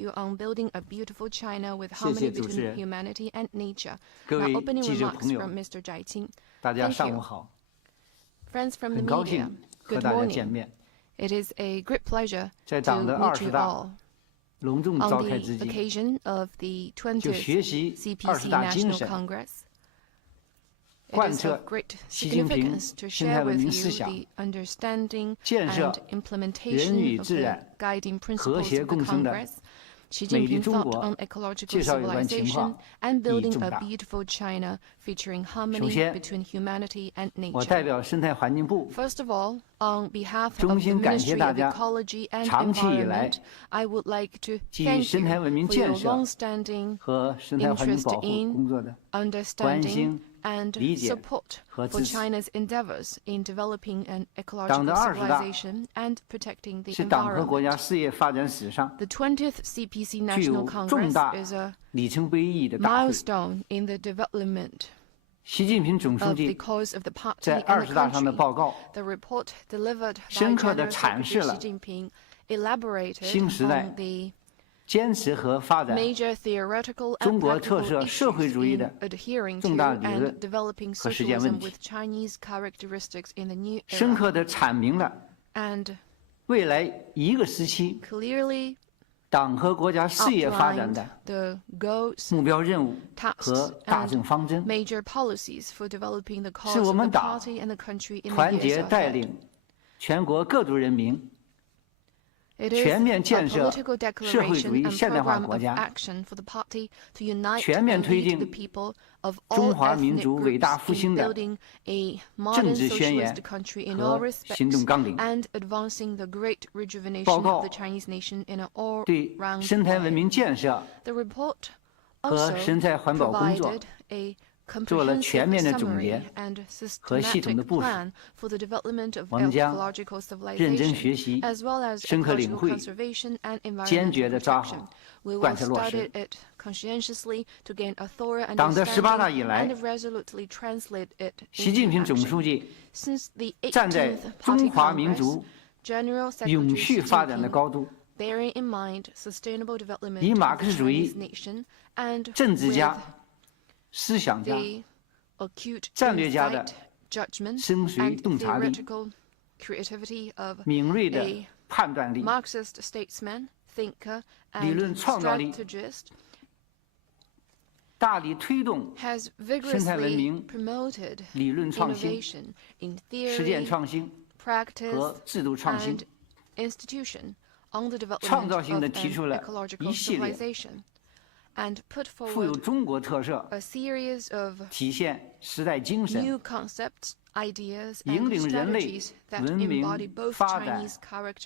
you on building a beautiful China with harmony between humanity and nature. 各 Now 位 opening 记者 remarks 朋友 from Mr. Zhai Qing. 大家 Thank 上午 you. 好， Friends from the 很高 media, 兴和 good 大家见 morning. 面。 It is a great pleasure 在 to 党的 meet you 20大 all 隆重 on 召 the 开之际， occasion of the 就 20th 学习 CPC 20大精 National 神， Congress. It 贯 is 彻 of great 习近平 significance to 生态 share 文 with 明思 you 想， the understanding 建设 and 人 implementation 与 of 自 the 然 guiding 和 principles 谐 of the 共生的 Congress, Xi 美丽 Jinping 中 thought 国 on ecological 介绍有关情 civilization 况 and 意义 building 重 a 大。 beautiful China featuring 首 harmony 先， between humanity and 我代 nature. 表生态环境部 First of all, on behalf 衷 of the 心感谢 Ministry 大 of 家 Ecology and 长期以来 Environment, I would like to 基于 thank 生态 you 文明 for your 建设 long-standing 和生态环境 interest 保护 in 工作的 understanding 心 and 理解 support 和 for 支持。 China's endeavors in developing an 党 ecological 的20大 civilization and protecting the 是党和国家 environment. 事业发展史上 The 20th CPC 具 National 有重 Congress 大 is a 里程碑意义的大会。 milestone in the development 习近平总书 of the 记 cause of the party 在 and the 20大上的 country. 报告 The report delivered by 深刻地 General 阐释 Secretary 了 Xi Jinping elaborated 新时代 on the 坚持和发展 major theoretical 中 and 国特 practical 色社会 issues 主义 in 的 adhering 重 to 大理论 and developing 和实践问 socialism 题， with Chinese characteristics in the new 深 era, 刻地阐明了 and 未来一个时期 clearly 党和国家事业发展 outlined 的 the goals, 目标任务 tasks, 和大政方针， major policies for developing the 是 cause 我 of 们 the 党 party and the country in 团 the 结 years 带 ahead. 领全国各族人民 It is 全面 a 建设 political 社会主义 declaration and 现代化 program 国 of 家， action for the party to unite 全面 and 推 lead 进 the people of 中 all 华民 ethnic 族伟 groups 大复 in 兴的 building a 政 modern 治宣 socialist 言 country in all 和 respects 行动纲领， and advancing the great 报 rejuvenation 告 of the Chinese nation in an 对 all-round 生态文 way. 明建设 The report 和 also 生态环保工作 provided a 做了全 comprehensive 面的总 summary 结 and 和系统的 systematic 部署。 plan for the development of 我们将 ecological 认真 civilization, 学习， as well as 深刻领 ecological 会， conservation and 坚决 environmental 地抓 protection. 好， We will 贯彻落 study 实。 it conscientiously to gain a thorough 党的18大 understanding 以来， and resolutely translate it 习 into 近平总 action. 书记 Since the 站在 18th 中 Party 华民 Congress, 族 General 永 Secretary 续 Xi 发展的 Jinping, 高度， bearing in mind sustainable 以 development 马 of 克 the 思主义 Chinese nation and 政治 with 家、思想家、 the acute 战略家的 insight, judgment, 深邃 and 洞察力、 theoretical creativity of 敏锐的 a 判断力、 Marxist statesman, thinker, 理论 and 创造力 strategist, 大力推动 has 生态文 vigorously 明 promoted 理论创新、 innovation in 实践 theory, 创新 practice, 和制度创新 and，institution on the 创 development 造性 of 地 an 提出了 ecological 一系列 civilization, and put 富有 forward 中国特色、 a series of 体现时代精神、 new concepts, ideas, 引 and 领人类 strategies that 文明 embody both 发展 Chinese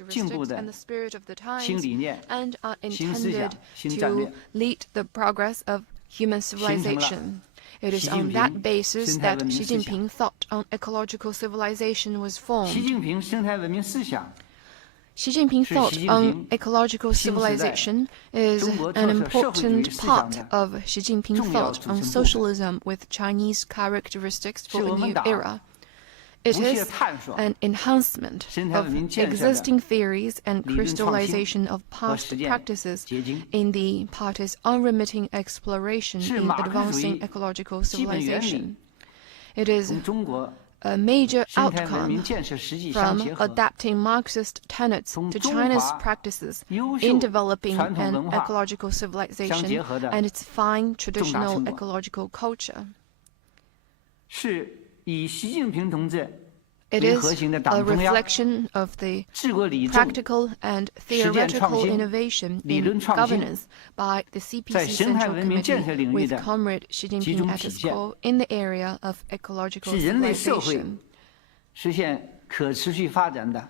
进步 characteristics 的 and the spirit of the 新 times, 理念、 and are 新思想 intended、新战略， to lead the progress of human 形成了 civilization. It is 习 on 近 that 平 basis 生态 that 文明 Xi 思想。 Jinping thought on ecological civilization was 习 formed. 近平生态文明思想 Xi Jinping 是 thought 习近 on 平 ecological 新时代 civilization is 中国 an 特色社会主义 important 思想 part 的 of Xi Jinping 重要 thought 组 on 成部分。 socialism with Chinese characteristics 是 for 我 a 们 new 党 era. It 不懈 is 探索 an enhancement 生态 of 文明建设的 existing theories and 理论创新 crystallization of 和 past 实践 practices 结晶， in the party's unremitting exploration 是 in 马克思主 advancing 义 ecological 基本原理 civilization. It is 从中国 a major 生态文明 outcome 建设实际相 from 结合， adapting Marxist tenets 从 to 中 China's 华 practices 优 in 秀 developing 传统 an 文化 ecological 相 civilization 结合的 and its fine 重大 traditional 成果， ecological culture. 是以习近平同志 It 为 is 核心的 a 党中央 reflection of the 治国理政 practical and 实践创 theoretical 新 innovation 理 in 论创新 governance by the 在 CPC 生态 Central 文明建设领域 Committee 的 with Comrade Xi 集 Jinping 中 at 体 its 现， core in the area of ecological 是人类社会 civilization. 实现可持续发展的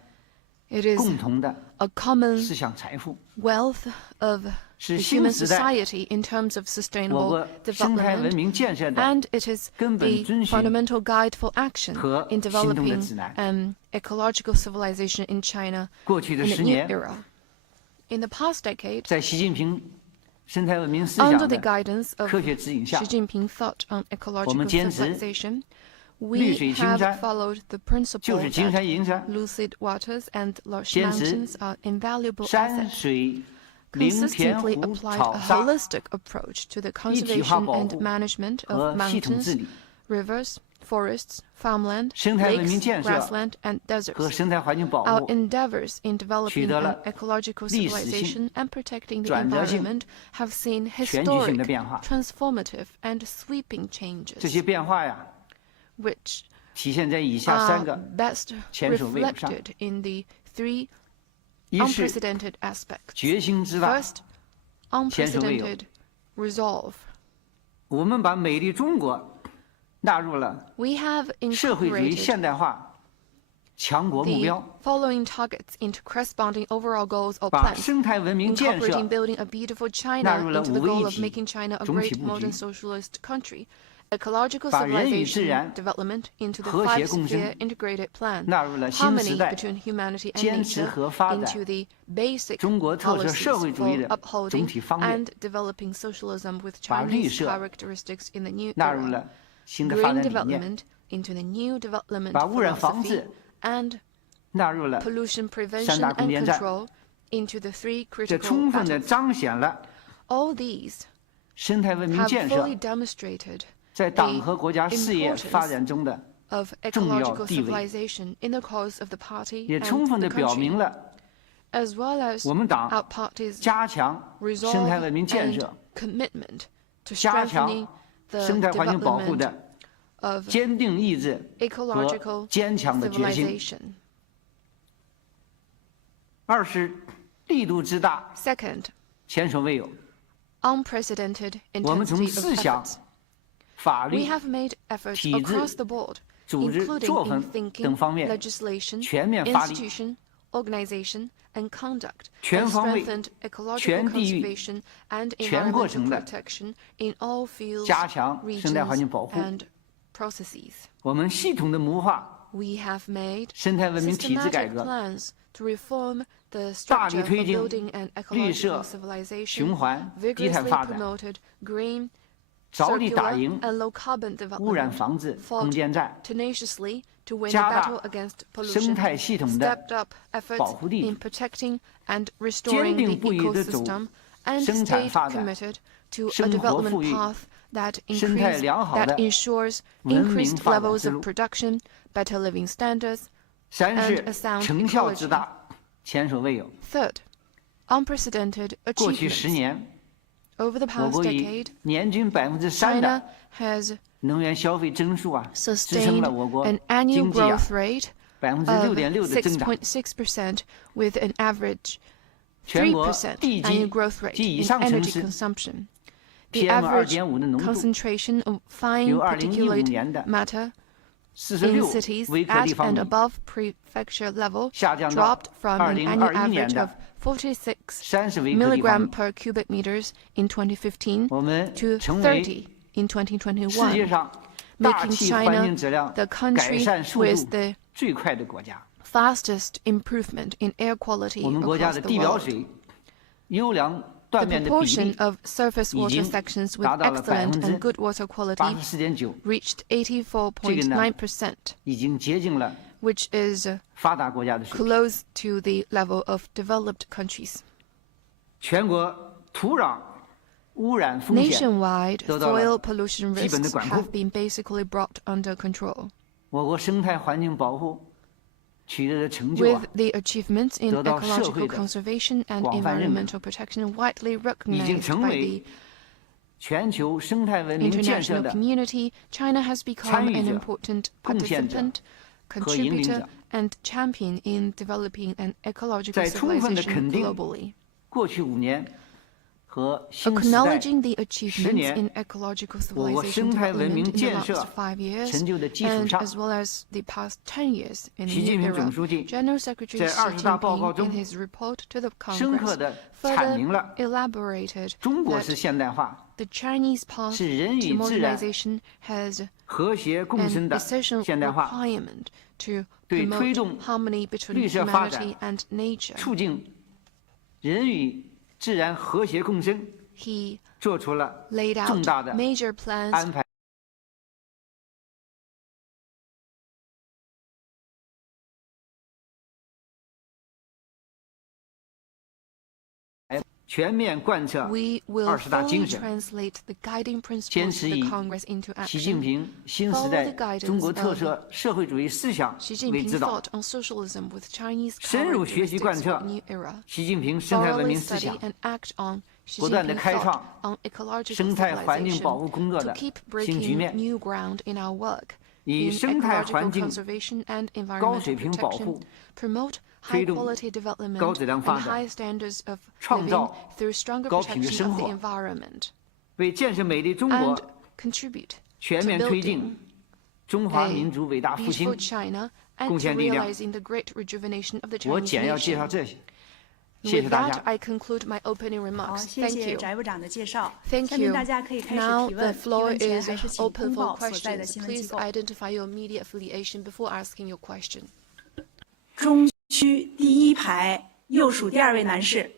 It is 共同的 a common 思想财富， wealth of 是 the 新 human 时代 society in terms of 我 sustainable 国生态文 development, 明建设的 and it is 根本 the 遵循 fundamental guide for action 和 in 行动的 developing 指南。 an ecological civilization in China 过去的 in a 10 new 年， era. In the past decade, 在习近平生态文明思 under 想 the 的 guidance of 科学指引下 Xi，Jinping thought on 我 ecological 们坚持 civilization, 绿 we 水青 have 山 followed the 就 principle 是金山 that 银山， lucid waters and lush 坚持 mountains are invaluable 山 assets. 水 consistently 林田湖 applied 草 a 沙 holistic approach to the 一体化 conservation 保 and 护 management 和 of 系统 mountains, 治理， rivers, forests, farmland, 生态文明 lakes, 建设 grassland, and 和 deserts. 生态环境保 Our 护 endeavors in 取 developing 得 an 了 ecological 历史性 civilization and protecting the 转折性 environment have seen 全局性的 historic, 变化。 transformative, and sweeping 这 changes, 些变化呀， which 体现在以下3 are 个 best 前所未有上。 reflected in the three 一是 unprecedented aspects. 决心之大， First, unprecedented resolve. 我们把美丽中国纳入了 We have 社会主义 incorporated 现代化强国目 the 标， following targets into corresponding overall goals or 把 plans, 生态文明建设 incorporating building a beautiful 纳 China 入了 into the 5位 goal 一 of 体 making China a 总体 great 布局， modern socialist country, ecological 把人与自 civilization 然 development into the 和谐共 five-sphere 生 integrated plan, 纳入了新时 harmony 代 between humanity and 坚持 nature 和发展 into the basic 中国特色 policies 社会主义 for 的 upholding 总体方略， and developing socialism with 把绿 Chinese 色 characteristics in the new 纳入 era, 了新的发 green 展理念， development into the new development 把污染防 philosophy, 治 and 纳入了 pollution 三 prevention 大攻 and 坚战， control into the three 这 critical 充分地 battles. 彰显了 All these 生态文明 have 建设 fully demonstrated 在 the 党和国家事业 importance 发展中的 of 重要 ecological 地位， civilization in the cause of the party 也 and 充分 the 地表明 country, 了 as well as 我们 our 党 party's 加强生 resolve 态文明建 and 设、 commitment to 加强 strengthening the 生态环境保护 development 的 of 坚定意志和 ecological 坚强的决心。 civilization. 二是力度之大， Second, 前所未有。 unprecedented 我们从 intensity 思 of 想、 efforts. 法 We 律、 have made efforts 体制、 across the board, 组织、 including 作 in 风 thinking, 等方面 legislation, 全面发力， institution, organization, and conduct, 全 and 方位、 strengthened ecological 全地域、 conservation and 全过 environmental 程的 protection in all fields, 加强生态环境 regions, 保护。 and processes. 我们系统的谋划 We have made 生态文明体制改 systematic 革， plans to reform the 大力 structure 推 for 进 building an 绿 ecological 色、 civilization, 循环、低碳 vigorously 发展， promoted green, 着力打 circular, 赢 and low carbon 污染 development, 防治攻 fought 坚战， tenaciously to win the 加大 battle against 生 pollution, 态系统的 stepped up 保 efforts 护力 in 度， protecting and 坚 restoring 定 the 不移地走 ecosystem, and 生产 stayed 发展、 committed to a 生活 development 富裕、 path that 生态良好的 ensures 文明 increased 发展 levels 之 of 路。 production, better living standards. 三 and 是 a sound 成效 ecology. 之大，前所未有。 Third, unprecedented 过去10 achievements. 年， Over the 我 past 国以 decade, 年均3% China 的 has 能源消费增速支撑 sustained 了我国 an annual 经济growth rate of 6.6%的增长。 6.6% with an average 全国 3% 地 annual 级 growth rate 及以 in 上城 energy 市 consumption. The PM average 2.5的浓度 concentration of fine 由2015 particulate 年的 matter in 46 cities 微克 at 立方 and 米， above prefecture level 下降到 dropped from an annual 2021年 average 的 of 46 30微克立方 milligram 米。 per cubic meters in 2015我们 to 成为 30 in 世界 2021, 上大 making 气环 China 境质量 the 改 country 善速 with 度 the 最快的国家。 fastest improvement in air quality 我们国家 across 的 the 地表 world. 水优良 The 断面的比 proportion 例 of surface water 已经 sections with 达到了 excellent and good water quality 84.9%， reached 84.9%, 已经接近了 which is 发达国家的水平。 close to the level of developed countries. 全国土壤污染风险 Nationwide, 得到了 soil pollution 基本的 risks 管控。 have been basically brought under control. 我国生态环境保护取得的成就 With the achievements in 得到社 ecological 会的 conservation and 广泛认可， environmental protection widely 已经 recognized 成 by 为 the 全球生态文明建设 international 的 community, China has become 参与 an 者、 important 贡献者 participant, 和引领 contributor, 者。 and champion in developing an ecological 在充分地 civilization 肯定 globally. 过去5年和新时代 Acknowledging the 10 achievements 年 in ecological 我国 civilization 生态文 development 明 in the 建 last 设 5 years, 成就的基础 and 上， as well as the past 10 years in 习 the 近 new 平总 era, 书记 General Secretary 在 Xi 20大报告 Jinping 中 in his report to the 深刻 Congress 地阐明 further 了 elaborated 中国 that 式现代化 the Chinese path 是人 to 与自然 modernization has 和谐共 an 生的 essential 现代化， requirement to 对推 promote 动 harmony between 绿色发 humanity 展 and nature. 促进人与自然和谐共生 He 做出了 laid 重 out 大的 major plans 安排。全面贯彻 We will 20大 fully 精神， translate the guiding 坚 principles 持 of 以 the Congress into 习近 action. 平新时 Follow 代 the guidance 中国特 of 色社会主义思想 Xi 为 Jinping 指导， thought on socialism with Chinese 深入学习贯 characteristics 彻 for a new era. 习近平生态文 Thoroughly 明思 study 想， and act on Xi 不断地 Jinping 开 thought 创 on ecological 生态环境保护 civilization 工作 to 的 keep 新局 breaking 面， new ground in our work 以 in 生态 ecological 环境 conservation and 高 environmental 水平保 protection, 护， promote 推 high 动 quality development 高质量 and 发展， high standards of 创 living 造 through stronger 高品质 protection 生 of the 活， environment, 为建设美丽中 and 国 contribute 全 to 面推 building 进中华 a 民族伟大复 beautiful 兴 China and 贡 to 献力量。 realizing the great rejuvenation of the 我 Chinese 简要介绍 nation. 这些，谢谢 With 大 that, 家。 I conclude my opening 好， remarks. 谢 Thank 谢 you. 翟部长的介绍。 Thank 下面 you. 大家可以开始 Now 提 the 问，提 floor 问前 is 还是请 open 通 for 报所在的 questions. 新闻机 Please 构。 identify your media affiliation before asking your question. 中区第一排右数第2位男士。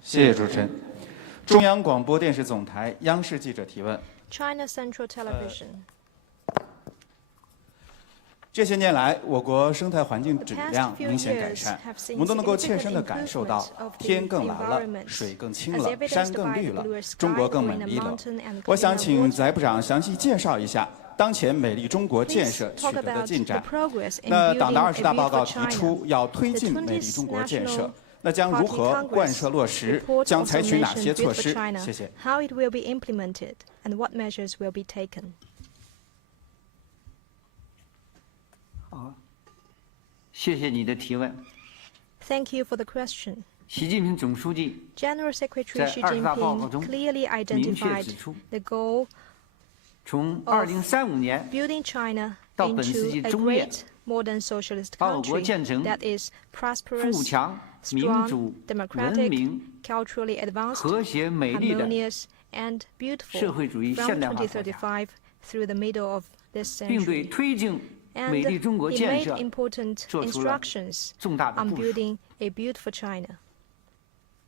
谢谢主持人。中央广播电视总台央视记者提问。 China Central Television. 这些年来，我国生态环境质量明显改善，我们都能够切身地感受到天更蓝了，水更清了，山更绿了，中国更美丽了。我想请翟部长详细介绍一下当前美丽中国建设取得的进展。那党的20大报告提出要推进美丽中国建设。 那将如何贯彻落实？将采取哪些措施？谢谢。 How it will be implemented and what measures will be taken? 好，谢谢你的提问。 Thank you for the question. 习近平总书记 General Secretary 在 Xi 20大报告 Jinping 中 clearly 明确 identified 指出， the goal 从2035年 building China 到本世 into 纪 a 中叶， great modern socialist 把我国 country 建成 that is 富 prosperous, 强、民 strong, 主、文 democratic, 明、 culturally advanced, 和谐、美丽的 harmonious, and 社 beautiful 会主义 from 现代化国家， 2035 through the middle of this 并对 century. 推进美 And 丽中国 he 建 made 设 important 做出了 instructions 重大的 on 部署。 building a beautiful China.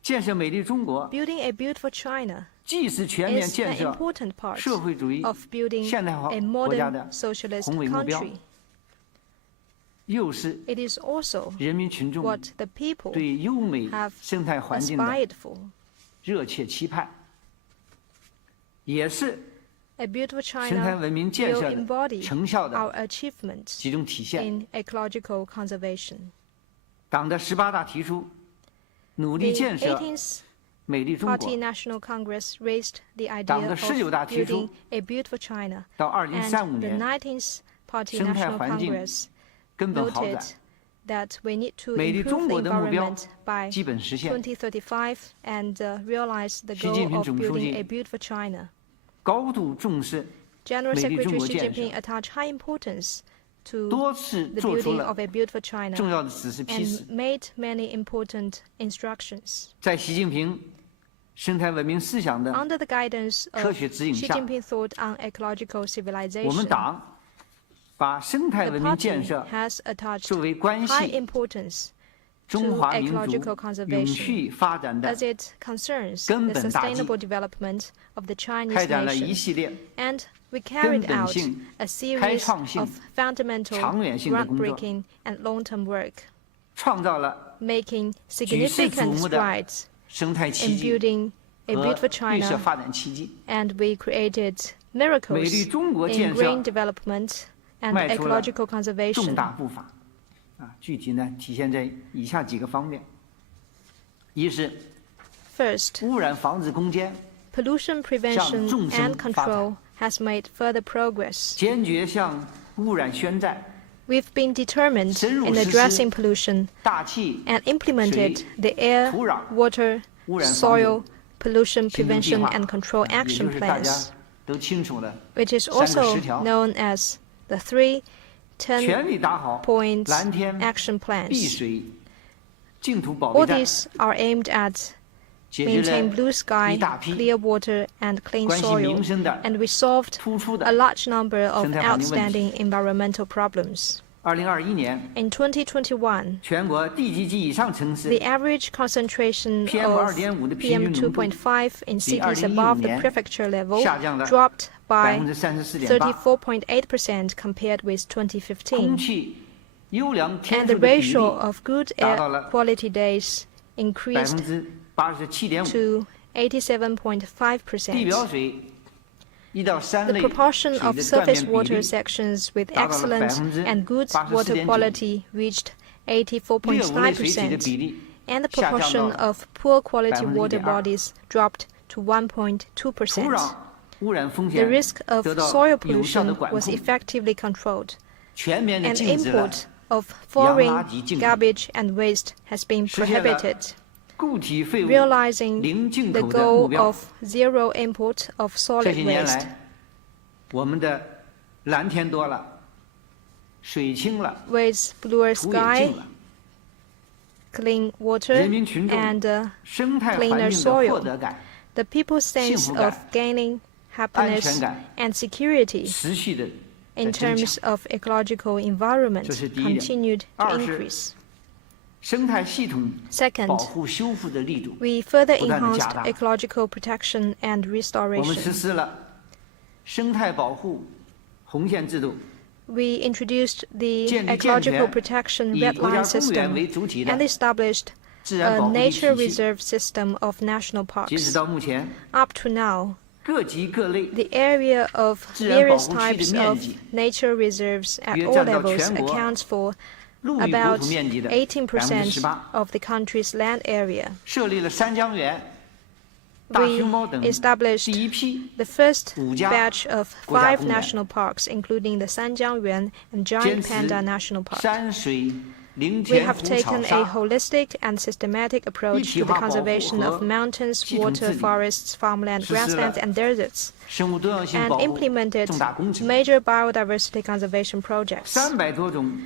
建设美丽中国 Building a beautiful China 既是全面 is 建 an 设 important part 社会主义 of building 现代化 a 国家 modern 的 socialist 宏伟目标， country. 又是 It is also 人民群众 what the people 对优美 have 生态环境的 aspired for. 热切期盼，也是 A beautiful 生态 China 文明建 will 设的 embody 成效 our 的 achievements 集中体现。 in ecological conservation. 党的18大提出，努力 The 建设 18th 美丽中 Party 国， National Congress raised the 党 idea 的 of 19大提出 building a beautiful China, 到2035 and the 年 19th Party 生态 National 环境 Congress 根本好 noted 转， that we need to 美丽 improve 中 the 国的目标 environment by 基本实现。 2035 and realize the 习近 goal 平 of 总书 building 记 a beautiful China. 高度重视， General 美丽中 Secretary 国 Xi 建设 Jinping attached high importance to 多次 the 做出 building 了 of a beautiful China 重要的指示批示 and。made many important instructions. 在习近平生态文明思想的 Under the guidance 科 of 学指引 Xi 下， Jinping thought on ecological 我们 civilization, 党把生态 the 文明 party 建设 has attached 作为关 high 系 importance 中华民 ecological 族 conservation 永续发展的 as it concerns 根 the 本大计， sustainable development of the Chinese 开展了一 nation. 系列 And we carried 根本 out 性、 a 开 series 创性、 of fundamental, 长远性的工作， groundbreaking, and long-term work, 创造了 making 举世瞩 significant 目的 strides 生态奇 in 迹 building a 和 beautiful 绿色 China, 发展奇迹， and we created 美 miracles 丽中国 in 建设 green development and 迈出了 ecological 重 conservation. 大步伐。具体呢体现在以下几个方面：一是 First, 污染防治攻坚， pollution prevention 向众生 and 发展。 control has made further progress. 坚决向污染宣战， We've been determined 深入 in 实施 addressing pollution 大气 and implemented 水 the air, 土壤 water, 污染防 soil, 治 pollution 行动计 prevention 划， and control 也 action 就是大家 plans, 都清楚的which is 3个 also 十条， known as the 3 全 10力打好 points 蓝天、 action 碧 plans. 水、净土保 All 卫战， these are aimed at 解决 maintain 了 blue sky, 一大批 clear water, and clean 关系 soil, 民生的 and we solved 突出 a 的。 large number of 生态环境问题。 outstanding environmental problems. 2021年， In 2021, 全国地级及以上城市 the average concentration PM of 2.5的平均浓度 PM2.5 in 比 cities 2015 above the 年 prefecture level 下降了 dropped by 34.8%， 34.8% compared with 空 2015. 气优良天 and 数 the 的比 ratio 例 of good 达到 air 了 quality days increased 87.5%。 to 地 87.5%. 表水1到3 The 类 proportion 水 of 的断 surface 面比 water 例 sections with 达到了 excellent and good water 84.9%。 quality reached 劣五类水体的 84.9%, 比例 and the 下降 proportion 到 of poor quality water 1.2%。 bodies dropped to 土 1.2%. 壤污染风 The 险 risk of 得到 soil 有效的 pollution 管 was 控， effectively controlled, 全面的 and 禁止了 import of 洋 foreign 垃圾进口， garbage and waste has been 实现了 prohibited, 固体废物 realizing 零进 the 口的目 goal 标。 of zero import of 这 solid 些年 waste. 来，我们的蓝天多了，水清了， With bluer 土也 sky, 净了， clean water, 人民群众 and 生态 cleaner 环境的 soil. 获得感 the people's sense 幸福感 of gaining 安 happiness 全感 and security 持续的 in 增 terms 强。 of ecological environment 这是第一点。 continued to 二是 increase. 生态系统 Second, 保护修复的力度， we further 不断地加 enhanced 大。 ecological protection and 我们实 restoration. 施了生态保护红线制度， We introduced the 建立健 ecological 全 protection 以 red 国家 line 公园 system 为主体的 and established 自然 a 保护力 nature 体系。 reserve system of national 截止 parks. 到目前， Up to now, 各级各类 the area of 自然保 various 护区的 types 面 of 积 nature reserves at 约 all 占到 levels 全国 accounts for 陆域国 about 土面积的 18% 18%， of the country's land area. 设立了三江源、大 We 熊猫等 established 第一批 the first 5家 batch of 国家 5公园， national parks, including the Sanjiangyuan and 坚 Giant 持 Panda National Park. 山水林 We 田 have 湖草 taken a 沙 holistic and systematic approach to the 一体化保护 conservation 和 of mountains, 系统治 water, 理， forests, farmland, 实施了 grasslands, and deserts, 生物多样性 and 保护 implemented 重大工程， major biodiversity conservation projects. 300多种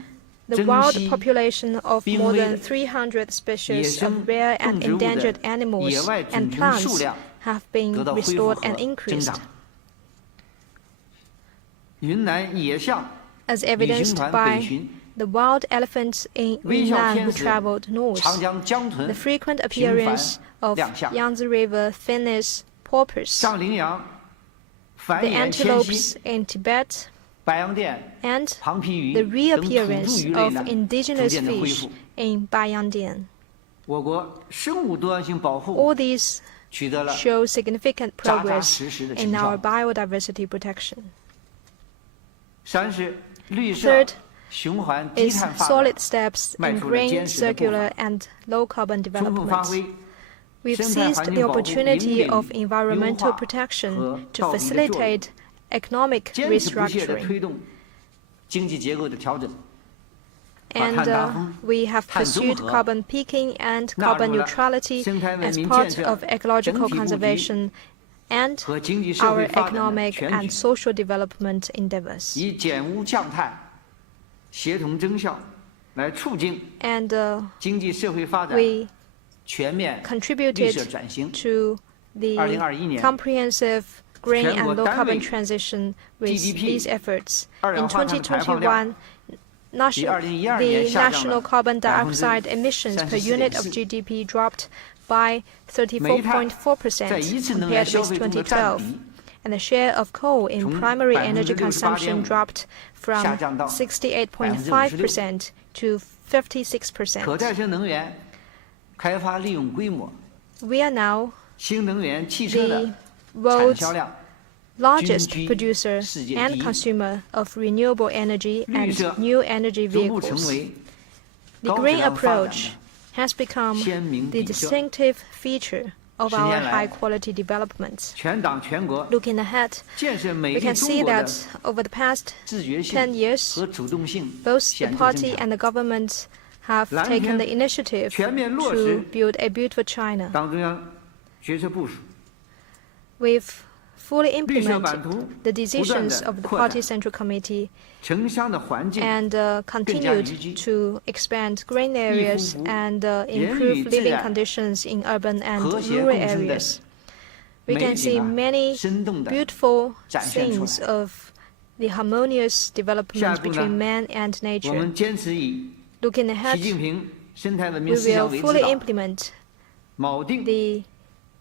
The 珍 wild 稀 population of more 濒危 than 300 species 野生 of rare and 动植物的 endangered animals 野外 and 菌群数 plants 量 have been 得到恢复 restored 和 and 增 increased, 长。云南野象 as 旅行 evidenced 团 by 北巡， the wild elephants in 微笑 Yunnan 天 who 使 traveled north, 长江江 the 豚 frequent 频繁 appearance of 亮相， Yangtze River finnis porpoise, 上羚羊繁 the 衍迁 antelopes 徙， in Tibet, 白洋淀、 and 庞皮鱼 the 等土著 reappearance 鱼类 of 呢，逐 indigenous 渐的恢 fish 复。 in Bayangdian. 我国生物多样性保护 All these 取得了 show significant 扎扎 progress 实实的 in 成 our 效。 biodiversity protection. 三是绿色 Third 循环低 is 碳发 solid 展， steps 迈 in 出了 green, 坚实的步 circular, 伐， and low carbon 充分发 development. 挥 We've 生态 seized 环 the 境保护引 opportunity 领 of 优 environmental 化 protection 和 to 造力的作用， facilitate economic 坚持不懈地 restructuring. 推动经济结构的调整，把 And 碳达峰、 we have 碳中 pursued 和 carbon peaking and 纳 carbon 入了 neutrality 生态文 as 明 part 建设 of ecological 整体布局 conservation and 和经济社 our 会发展的 economic 全 and 局， social development endeavors. 以减污降碳、协同增效来促进 And 经济社会发展 we 全面绿色 contributed 转型。 to the 2021年 comprehensive green 全 and 国 low 单 carbon 位 transition with GDP these efforts. 二 In 氧化碳的排放量 2021, 比2012 the 年下降 national 了 carbon dioxide emissions per unit of 34.4%。 GDP dropped by 煤炭 34.4% 在一次能源 compared 消 with 费中的占 2012. 比 And the share of coal in 从 primary energy 68.5% consumption dropped from 下降到 68.5% to 可 56%. 再生能源开发利用规模， We are now 新能源汽车的 the 产 world's 销量 largest 均居 producer 世界 and 第一。 consumer of renewable energy 绿 and 色 new energy 逐步成 vehicles. 为 The 高质 green 量发展 approach 的 has become 鲜明 the 底色。 distinctive feature of 10 our 年来 high quality development. 全党全国 Looking ahead, 建设美 we 丽 can 中 see 国的 that over the past 自觉 10性 years, 和主动性 both the 显著增 party 强。 and the government have 蓝 taken 天 the initiative 全面落 to 实 build a beautiful China. 党中央决策部署， We've fully 绿色 implemented 版图 the 不断 decisions 地 of the 扩 party 展， central committee 城乡的环境 and 更加 continued 宜居。 to expand green areas 服 and 言 improve 语自 living 然 conditions in urban and 和谐 rural 共生的 areas. We 美 can 景 see 啊 many 生动地 beautiful 展现出 scenes 来。 of the harmonious 下 development 一步呢， between man and 我 nature. 们坚持以 Looking 习 ahead, 近平生态文 we 明思 will 想为指 fully 导， implement 锚定 the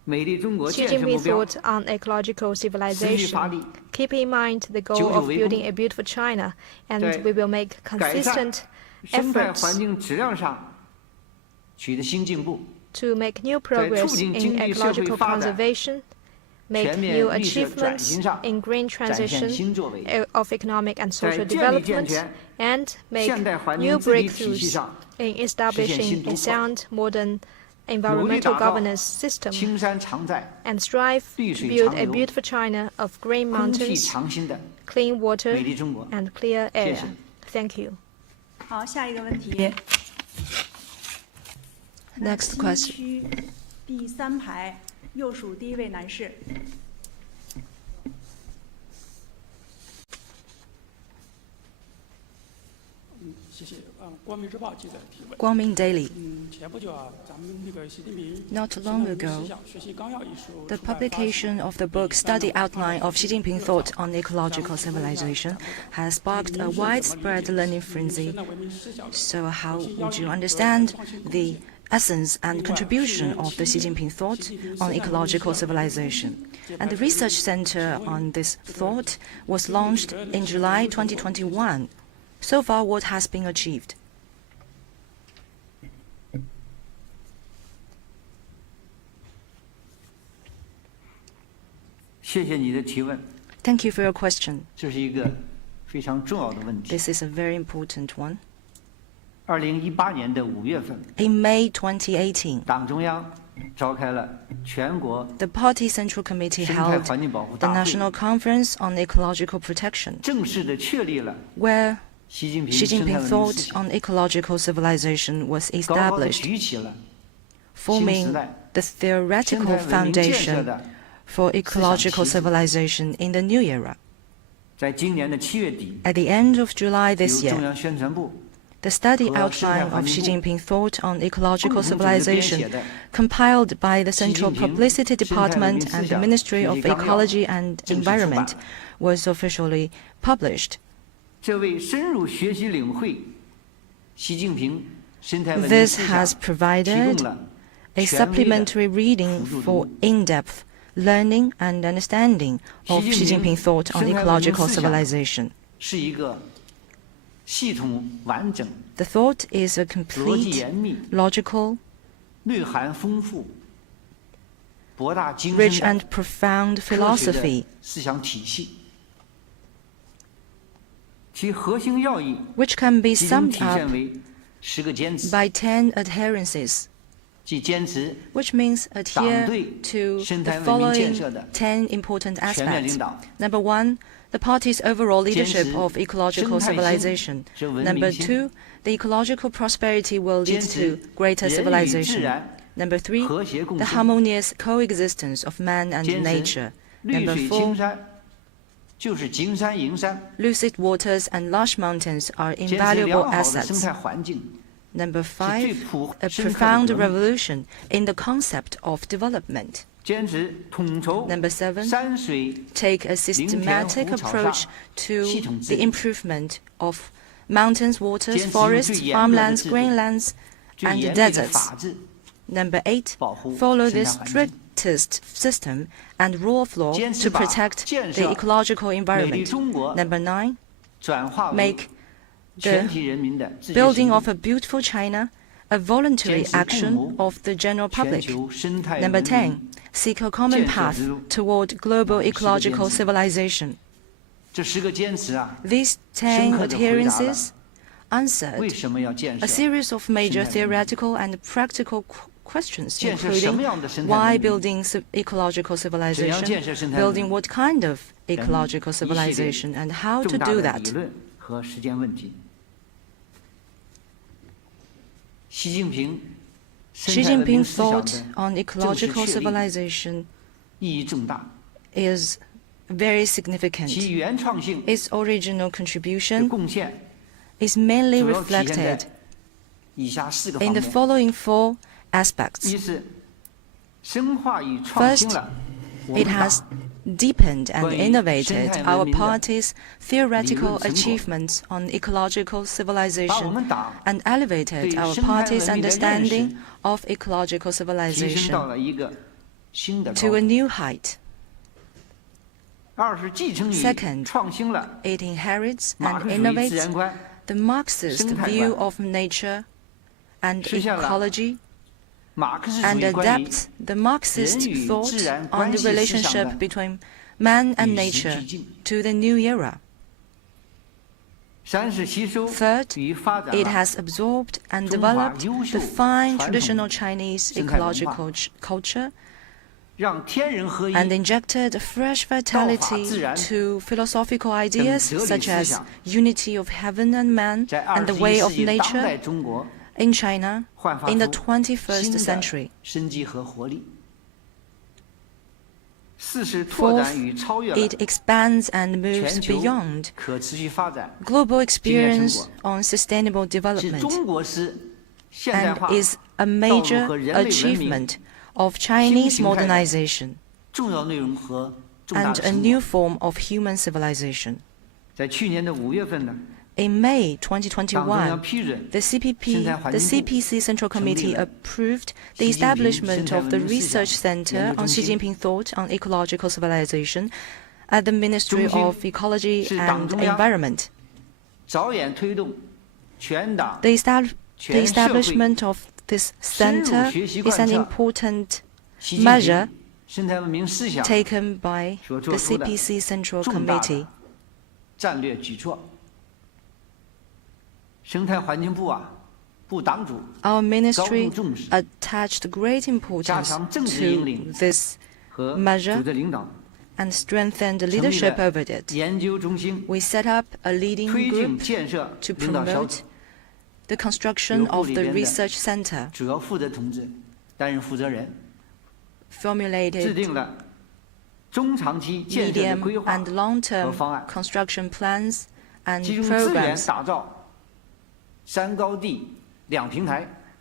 美丽中国 Xi 建设目 Jinping 标， thought on ecological 持续发 civilization. 力， Keep in mind the 久 goal 久 of 为功。 building a beautiful China, and 在 we will make 改善 consistent 生态 efforts 环境质量上取得新进步， to make new progress in ecological conservation, make 全面 new 绿色转 achievements 型上 in green 展现 transition 新作为， of economic and 在 social 建立健 development, 全 and make 现代环 new 境治理体系 breakthroughs 上 in 实现新 establishing 突 a 破， sound modern 努力 environmental 打造 governance system, 青山常在、 and strive 绿 to 水 build 长 a 流、 beautiful China of green 空气 mountains, 常新的 clean water, 美丽中国。 and clear 谢 air. 谢。 Thank you. 好，下一个问题。 Next 西 question. 区第3排右数第1位男士。谢谢。光明日报记者提问。 Guangming Daily. 前不久啊，咱们那个习近平 Not long ago, 思想学习纲要一书 the 出版发行 publication of the book Study Outline of Xi Jinping Thought on Ecological Civilization has sparked a widespread learning frenzy. So how would you understand the essence and contribution of the Xi Jinping thought on ecological civilization? And the research center on this thought was launched in July 2021. So far, what has been achieved? 谢谢你的提问， Thank you for your question. 这是一个非常重要的问题。 This is a very important one. 2018年的5月份， In May 2018, 党中央召开了全国 the Party Central Committee 生态 held 环境保护 the 大会， National Conference on Ecological Protection, 正式的确立了 where 习近平 Xi 生态 Jinping 文明思 thought 想， on ecological civilization was 高高的 established, 举起了 forming the 生 theoretical 态文明建设 foundation 的。 for ecological 思想旗帜。 civilization in the new era. 在今年的7月底， At the end of July 由 this 中 year, 央宣传部 the study 和生态 outline 环 of 境 Xi 部 Jinping thought on 共 ecological 同组织编写 civilization, 的 compiled by the 习近 Central 平 Publicity 生态文明 Department 思 and the 想 Ministry 学 of 习纲要 Ecology and 正式出版 Environment, 了。 was officially published. 这为深入学习领会习近平生态文明 This 思 has 想提供 provided 了 a 权威的 supplementary reading 辅助 for 读物。 in-depth learning and understanding of Xi Jinping thought on 生态文明 ecological 思想 civilization. 是一个系统完整、 The thought is a 逻辑 complete, 严密、 logical, 内涵丰富、博大精 rich 深 and 的 profound 科学 philosophy, 的思想体系。其核心要义 which can be 集中 summed 体现 up 为10个坚持， by 10 adherences, 即坚持 which means adhere to 生 the 态文明建 following 设的 10 important 全面 aspects. 领导。 Number one, the party's overall leadership 坚持 of ecological 生态兴 civilization. 则文 Number 明兴。 two, the ecological prosperity will lead 坚持 to greater 人与自 civilization. 然 Number three, 和谐共 the 生。 harmonious coexistence of man and 坚持 nature. 绿 Number 水 four, 青山就是金山银山， lucid waters and lush mountains are 坚持 invaluable 良好的生 assets. 态环境 Number 是最 five, 普 a 深刻的 profound 革命。 revolution in the concept of development. 坚持统筹 Number seven, 山水 take a systematic 林田湖草 approach 上 to 系统治 the 理。 improvement of mountains, waters, 坚持用 forests, 最严格的 farmlands, 制度 grainlands, 最 and 严厉的 deserts. 法治， Number eight, 保护 follow 生 the 态环境。 strictest system and rule of law 坚持 to 把 protect 建 the 设 ecological 美丽 environment. 中国 Number nine, 转化为 make 全 the 体人民的自觉 building 行 of 动， a beautiful China a voluntary 坚持共 action 谋 of the general 全 public. 球生态 Number 文 10, 明。 seek a common 建设 path 之路。 toward global 10个 ecological 坚持。 civilization. 这10个坚持啊， These 10深刻地回答了 adherences answered 为什么要建 a 设？ series of major 生态文明。 theoretical and practical questions, 建设什么 including 样的生态 why 文明？ building ecological 怎样 civilization, 建设生态文 building 明？ what kind of 等 ecological 一系列 civilization, and how to 重大 do 的 that. 理论和实践问题。习近平 Xi 生态文明 Jinping 思想 thought 的 on ecological 确立 civilization 意义重大， is very 其 significant. 原创性 Its original 的 contribution 贡献 is mainly 主要体现 reflected 在以下4个方 in the 面： following four aspects. 一是深化与创新 First, 了我 It 们 has 党 deepened and 关于 innovated 生态 our 文明的 party's theoretical 理论成果。 achievements on ecological 把我 civilization 们党 and elevated 对 our 生态 party's 文明的认识 understanding of ecological 提升 civilization 到了一个新的高 to a 度。 new height. 二是继承与 Second, 创新了 It inherits 马 and 克主义自 innovates 然观 the Marxist view of nature and ecology and adapts the Marxist thought on the relationship between man and nature to the new era. Third, it has absorbed and developed the fine traditional Chinese ecological culture and injected fresh vitality to philosophical ideas such as unity of heaven and man and the way of nature in China in the 21st century. Fourth, it expands and moves beyond global experience on sustainable development and is a major achievement of Chinese modernization and a new form of human civilization. In May 2021, the CPC Central Committee approved the establishment of the Research Center on Xi Jinping Thought on Ecological Civilization at the Ministry of Ecology and Environment. The establishment of this center is an important measure taken by the CPC Central Committee. Our ministry attached great importance to this measure and strengthened the leadership over it. We set up a leading group to promote the construction of the research center, formulated medium and long-term construction plans and programs,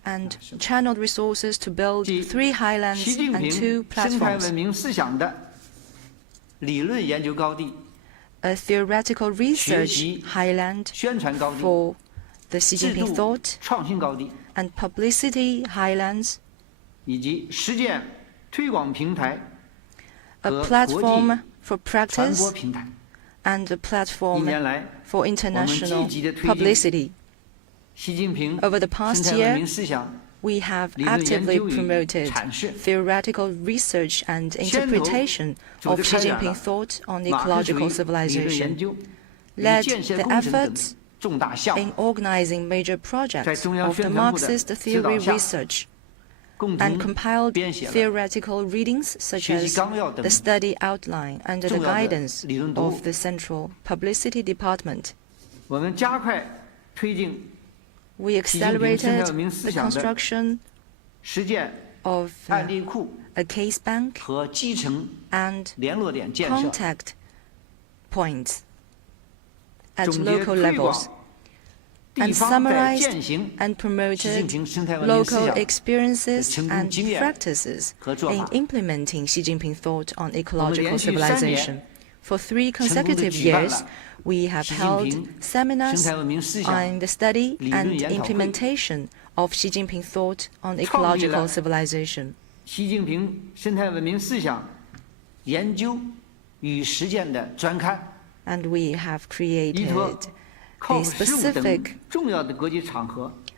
and channeled resources to build 3 highlands and 2 platforms. A theoretical research highland for the Xi Jinping thought, and publicity highlands, a platform for practice, and a platform for international publicity. Over the past year, we have actively promoted theoretical research and interpretation of Xi Jinping thought on ecological civilization, led the efforts in organizing major projects of the Marxist theory research, and compiled theoretical readings such as the study outline under the guidance of the Central Publicity Department. We accelerated the construction of a case bank and contact points at local levels, and summarized and promoted local experiences and practices in implementing Xi Jinping thought on ecological civilization. For 3 consecutive years, we have held seminars on the study and implementation of Xi Jinping thought on ecological civilization. And we have created a specific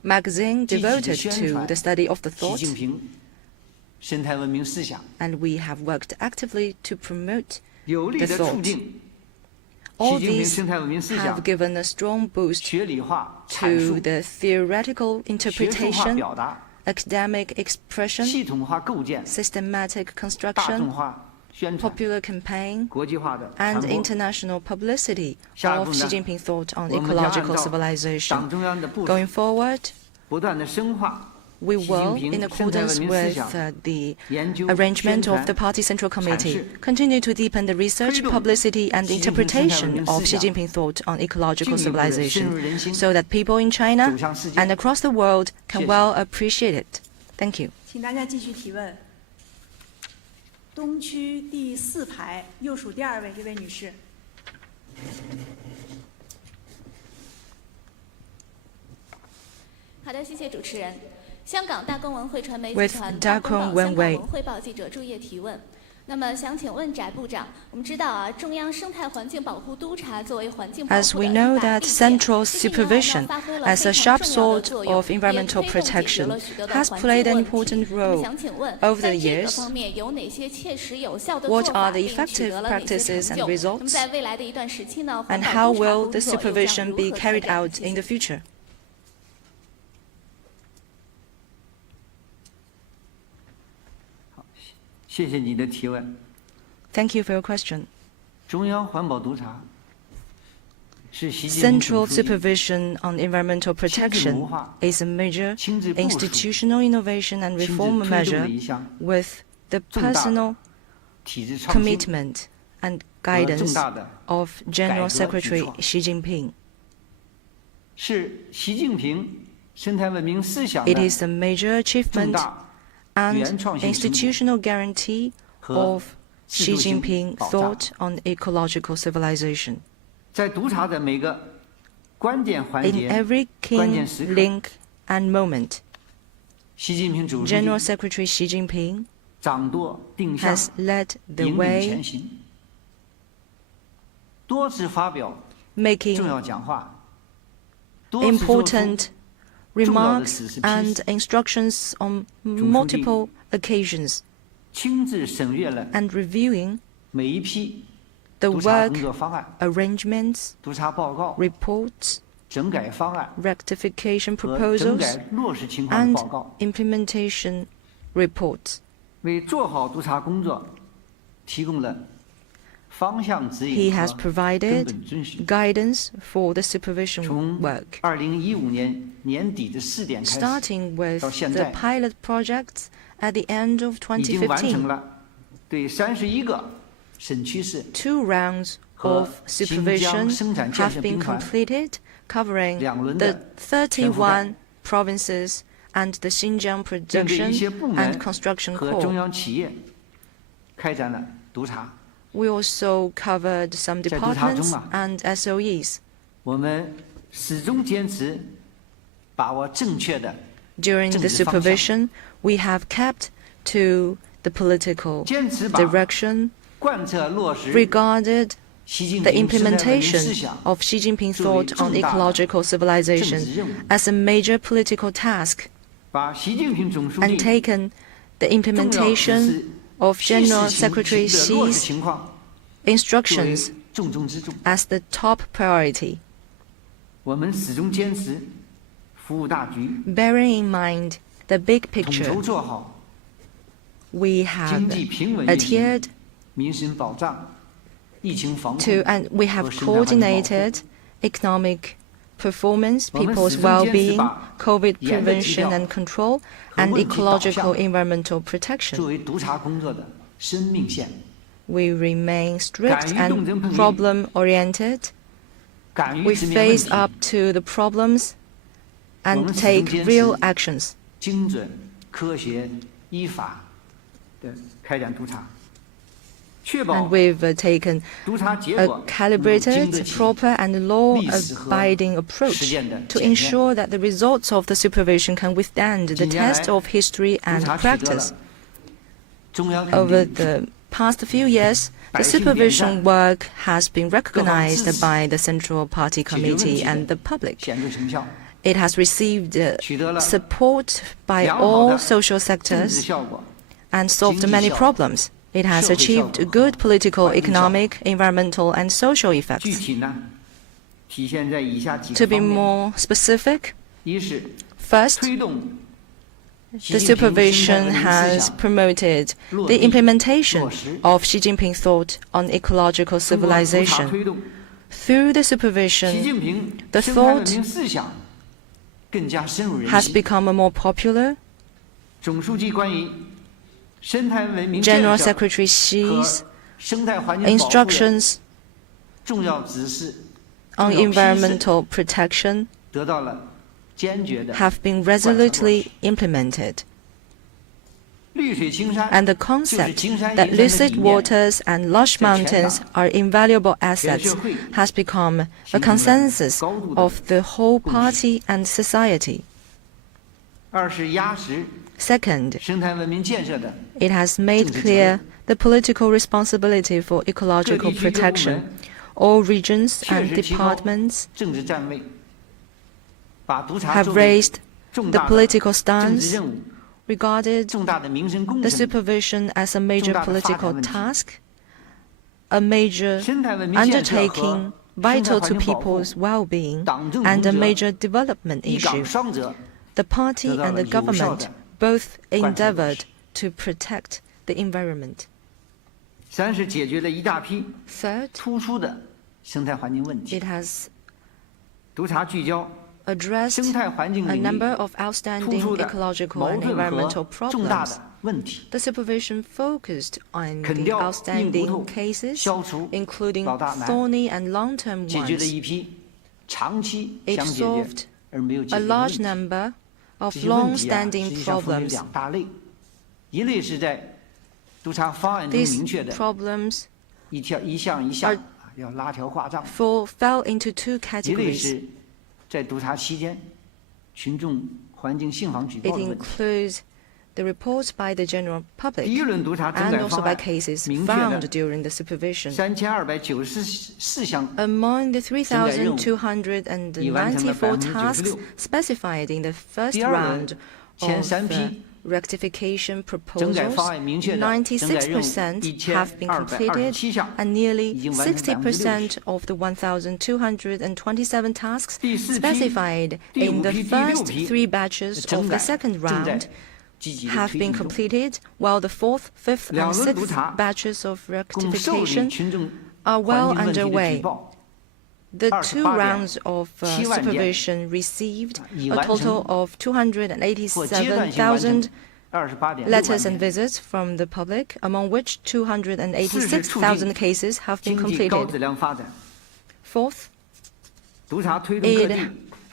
magazine devoted to the study of the thought, and we have worked actively to promote the thought. All these have given a strong boost to the theoretical interpretation, academic expression, systematic construction, popular campaign, and international publicity of Xi Jinping thought on ecological civilization. Going forward, we will, in accordance with the arrangement of the Party Central Committee, continue to deepen the research, publicity, and interpretation of Xi Jinping thought on ecological civilization, so that people in China and across the world can well appreciate it. Thank you. 请大家继续提问。东区第4排右数第2位，这位女士。好的，谢谢主持人。香港大公文汇传媒集 With 团 Dakong 香港 Wenwei 文汇报记者注页提问那么想请问翟部长，我们知道啊，中央生态环境保护督察作为环境保 As 护 we 的 know 一把 that 利剑， central 近年来 supervision 呢发挥了 as 非 a 常 sharp 重要的 sword 作用， of 也 environmental 推动解决 protection 了许多的 has 环 played 境 an 问题。 important 那么 role 想请问， over 在 the 这个 years. 方面有哪些切实有效的 What 做 are 法， the 并取 effective 得了哪些 practices 成 and 就？那么 results? 在未来的一段时期呢，环 And 保 how 督察 will 工 the 作又将 supervision 如 be 何开 carried 展？ out 谢 in 谢 the future? 谢谢你的提问。 Thank you for your question. 中央环保督察是习近平 Central 总书记 supervision on environmental protection is a major 亲自部署 institutional innovation and 亲自 reform 推动的 measure 一项 with the 重大的 personal 体制创新 commitment and 和重 guidance 大的 of General 改革举 Secretary 措， Xi Jinping. 是习近平生态文明思想 It 的 is a major 重 achievement 大 and 原创性成果 institutional guarantee 和 of 制 Xi 度性 Jinping 保障。 thought on ecological civilization. 在督察的每个关键环 In 节、 every 关 key 键时刻， link and moment, 习近平主席 General Secretary Xi Jinping 掌舵定向， has led the 引领 way, 前行，多次发表重 making 要讲话，多次做出 important 重要的 remarks 指示批 and 示， instructions on 书记 multiple occasions, 亲自审阅了 and reviewing 每一批 the 督察 work 工作方案、 arrangements, 督察报告、 reports, 整改方案 rectification 和整 proposals, 改落实情况的 and 报告， implementation reports. 为做好督察工作提供了方向指 He 引 has 和根 provided 本遵循。 guidance for the supervision 从 work, 2015年年底的试点开始， starting with 到现 the 在 pilot projects at the end of 已经完成 2015. 了对31个省区市 Two rounds 和 of 新疆 supervision 生产建 have 设 been 兵团 completed, covering 两轮 the 的全覆盖， 31 provinces and the Xinjiang 并对一 production 些部 and 门 construction 和中 core. 央企业开展了督查。 We also covered some 在督查中 departments 啊， and SOEs. 我们始终坚持把握正确的 During the 政治方向， supervision, we have kept to the political 坚持把 direction 贯彻落实 regarded 习近 the 平生态文明思 implementation 想 of Xi Jinping 作为 thought 重 on 大的 ecological 政 civilization 治任务， as a major political task, 把习近平总书 and 记 taken the 重要指 implementation 示 of 及 General 时 Secretary 情的落实 Xi's 情况作为 instructions 重中之重。 as the top priority. 我们始终坚持服务大局， Bearing in mind the big 统 picture, 筹做好 we 经 have 济平稳运行、 adhered 民生保障、疫情防控 to and we have 和生态环境保护。 coordinated economic performance, 我们 people's 始终坚持 well-being, 把 COVID 严的基 prevention 调 and control, 和 and 问题导向 ecological environmental 作 protection. 为督查工作的生命线， We remain strict 敢于动 and 真碰硬， problem-oriented. 敢于 We 直面问 face 题， up to the problems 我 and 们始终 take 坚持 real actions. 精准、科学、依法的开展督查，确保 And we've taken 督查结 a 果能经 calibrated, 得起 proper and 历史和 law-abiding 实 approach 践的 to 检验。 ensure that the results of the supervision can withstand the 近年来 test of history 督 and 查取得 practice. 了中央肯 Over 定， the past few years, the 百姓点 supervision 赞， work has been 各方支 recognized 持， by the Central Party 解决问 Committee 题 and the 的 public. 显著成效， It has received 取得了 support by 良好 all 的 social 政治 sectors 效果。 and solved 经济 many 效果， problems. It has 社会效 achieved 果， good political, 环境效果。 economic, environmental, and social 具 effects. 体呢，体现在以下几 To 个 be 方面： more specific, 一是 first, 推动 the 习近平生态 supervision 文明思 has 想 promoted 落 the 地 implementation 落实， of Xi Jinping thought on ecological 通过督查 civilization. 推动 Through the 习 supervision, 近平 the 生态文 thought 明思想更加深入人 has 心。 become a more popular. 总书记关于生态文明建 General 设 Secretary 和 Xi's 生态环境保护的 instructions 重要指示、 on 重要批示 environmental protection 得到了坚决的 have been resolutely implemented. 绿水青山 And the 就是 concept 金山 that 银山的 lucid 理念 waters and lush 在全 mountains 党 are invaluable 全 assets 社会 has become a 形成了 consensus 高度的 of the whole 共识。 party and society. 二是压实 Second, 生态文明建设的 it has made clear the political responsibility for ecological protection. All regions and departments 政治站位，把督察 have 作为 raised 重 the 大的 political 政治 stance, 任务、 regarded 重大的民生工 the 程。 supervision as a major 重大的发展 political 问题。 task, a major 生态文明建设和 undertaking vital to 生态环境保护 people's well-being 党政 and a 同 major 责 development 一岗 issue. 双责 The party 得到 and 了 the 有效 government 的 both 贯彻落实。 endeavored to protect the environment. 三是解决了一大批 Third, 突出的生态环境问题 it。has 督察聚焦 addressed 生态环境 a 领 number 域 of 突 outstanding 出的 ecological 矛 and 盾 environmental 和重大 problems. 的问题， The supervision focused on 啃 the 掉硬骨 outstanding 头， cases, 消除 including 老大难， thorny and long-term 解决了 ones. 一批长期 It 想解决 solved 而没有解 a 决的问 large 题。 number of 这些问题啊，实 long-standing 际上分为 problems. 两大类，一类是在督察方案中 These 明确的 problems 一项一项要拉条挂账， fell into two 一类 categories. 是在督察期间群众环境信访举 It 报的问题。 includes the reports by the general 第 public 一轮督察整 and 改 also 方 by 案 cases 明确 found 的 during the supervision. 3294项 Among the 已完成了 3,294 tasks 96%。 specified in the first 第二轮 round 前 of 三批 rectification 整改 proposals, 方案明确的整改任务 96% have been completed 1227项 and nearly 已经完成 60% of the 1,227 tasks 第四批 specified 第 in 五 the 批第 first 六批 three batches 整 of 改 the second 正在 round 积极地 have 推 been 进中。 completed, while the fourth, fifth, 两 and 轮督 sixth 查 batches of 共受理 rectification 群众 are 环 well 境问题的举 underway. 报。 The two 28 rounds of 7万件 supervision received 已 a 完成 total of 或阶段性完成 287,000 28.6万 letters and 件。 visits from the public, among which 40 286,000 cases have been 经济高 completed. 质量发展， Fourth, 督察推动各 it 地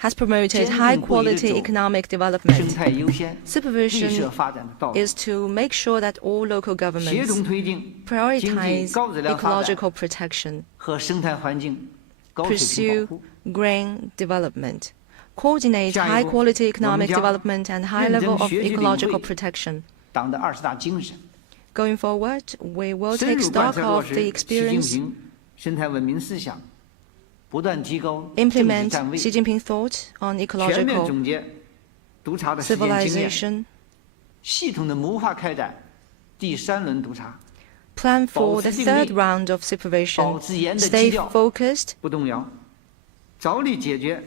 has promoted 坚定 high 不移地 quality 走 economic 生 development. 态优先、绿 Supervision 色发展的道路， is to make sure that all local 协 governments 同推进经济 prioritize 高质量发展 ecological protection, 和生态环境高水平 pursue 保护。 green development, coordinate 下一步， high quality 我们 economic 将 development and high 认真 level of 学习领 ecological 会 protection. 党的20大精神， Going forward, we will 深 take 入贯 stock 彻落 of 实 the 习近 experience, 平生态文明思想，不断提高政治 implement 站位， Xi Jinping thought on 全面 ecological 总结督察的实践经验， civilization, 系统的谋划开展第3轮督察， plan for the 保持定 third 力， round of 保 supervision, 持严的基 stay 调， focused, 不动摇，着力解决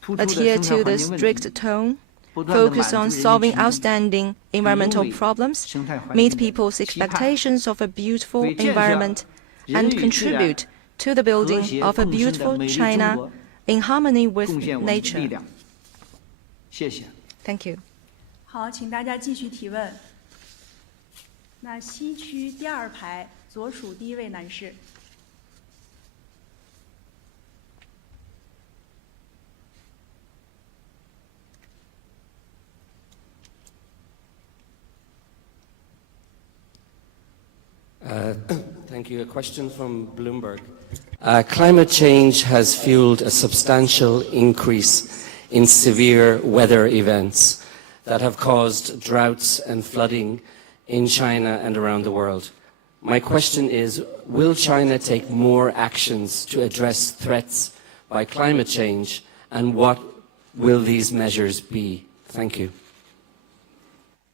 突出的 adhere 生态 to the 环境问 strict 题， tone, 不断地满 focus 足 on 人民 solving 群众 outstanding environmental 为 problems, 生态环 meet 境的 people's 期盼， expectations of a beautiful 为建设 environment, 人 and 与自然 contribute to the 和 building 谐 of a 共生的 beautiful 美丽中 China 国 in harmony with 贡献我们的力 nature. 量。谢谢。 Thank you. 好，请大家继续提问。那西区第2排左数第1位男士。Thank you. A question from Bloomberg. Climate change has fueled a substantial increase in severe weather events that have caused droughts and flooding in China and around the world. My question is, will China take more actions to address threats by climate change, and what will these measures be? Thank you.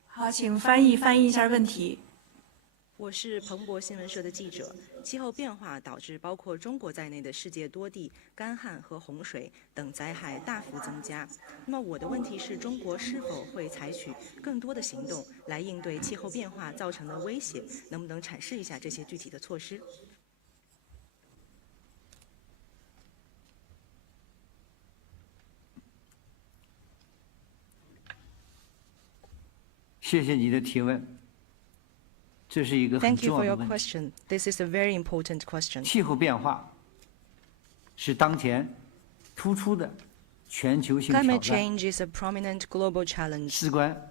好，请翻译一下问题。我是彭博新闻社的记者。气候变化导致包括中国在内的世界多地干旱和洪水等灾害大幅增加。那么我的问题是，中国是否会采取更多的行动来应对气候变化造成的威胁？能不能阐释一下这些具体的措施？谢谢你的提问。这是一个很 Thank you 重 for 要 your 的问题。 question. This is a very important question. 气候变化是当前突出的全球性挑 Climate 战， change is a prominent global challenge 事关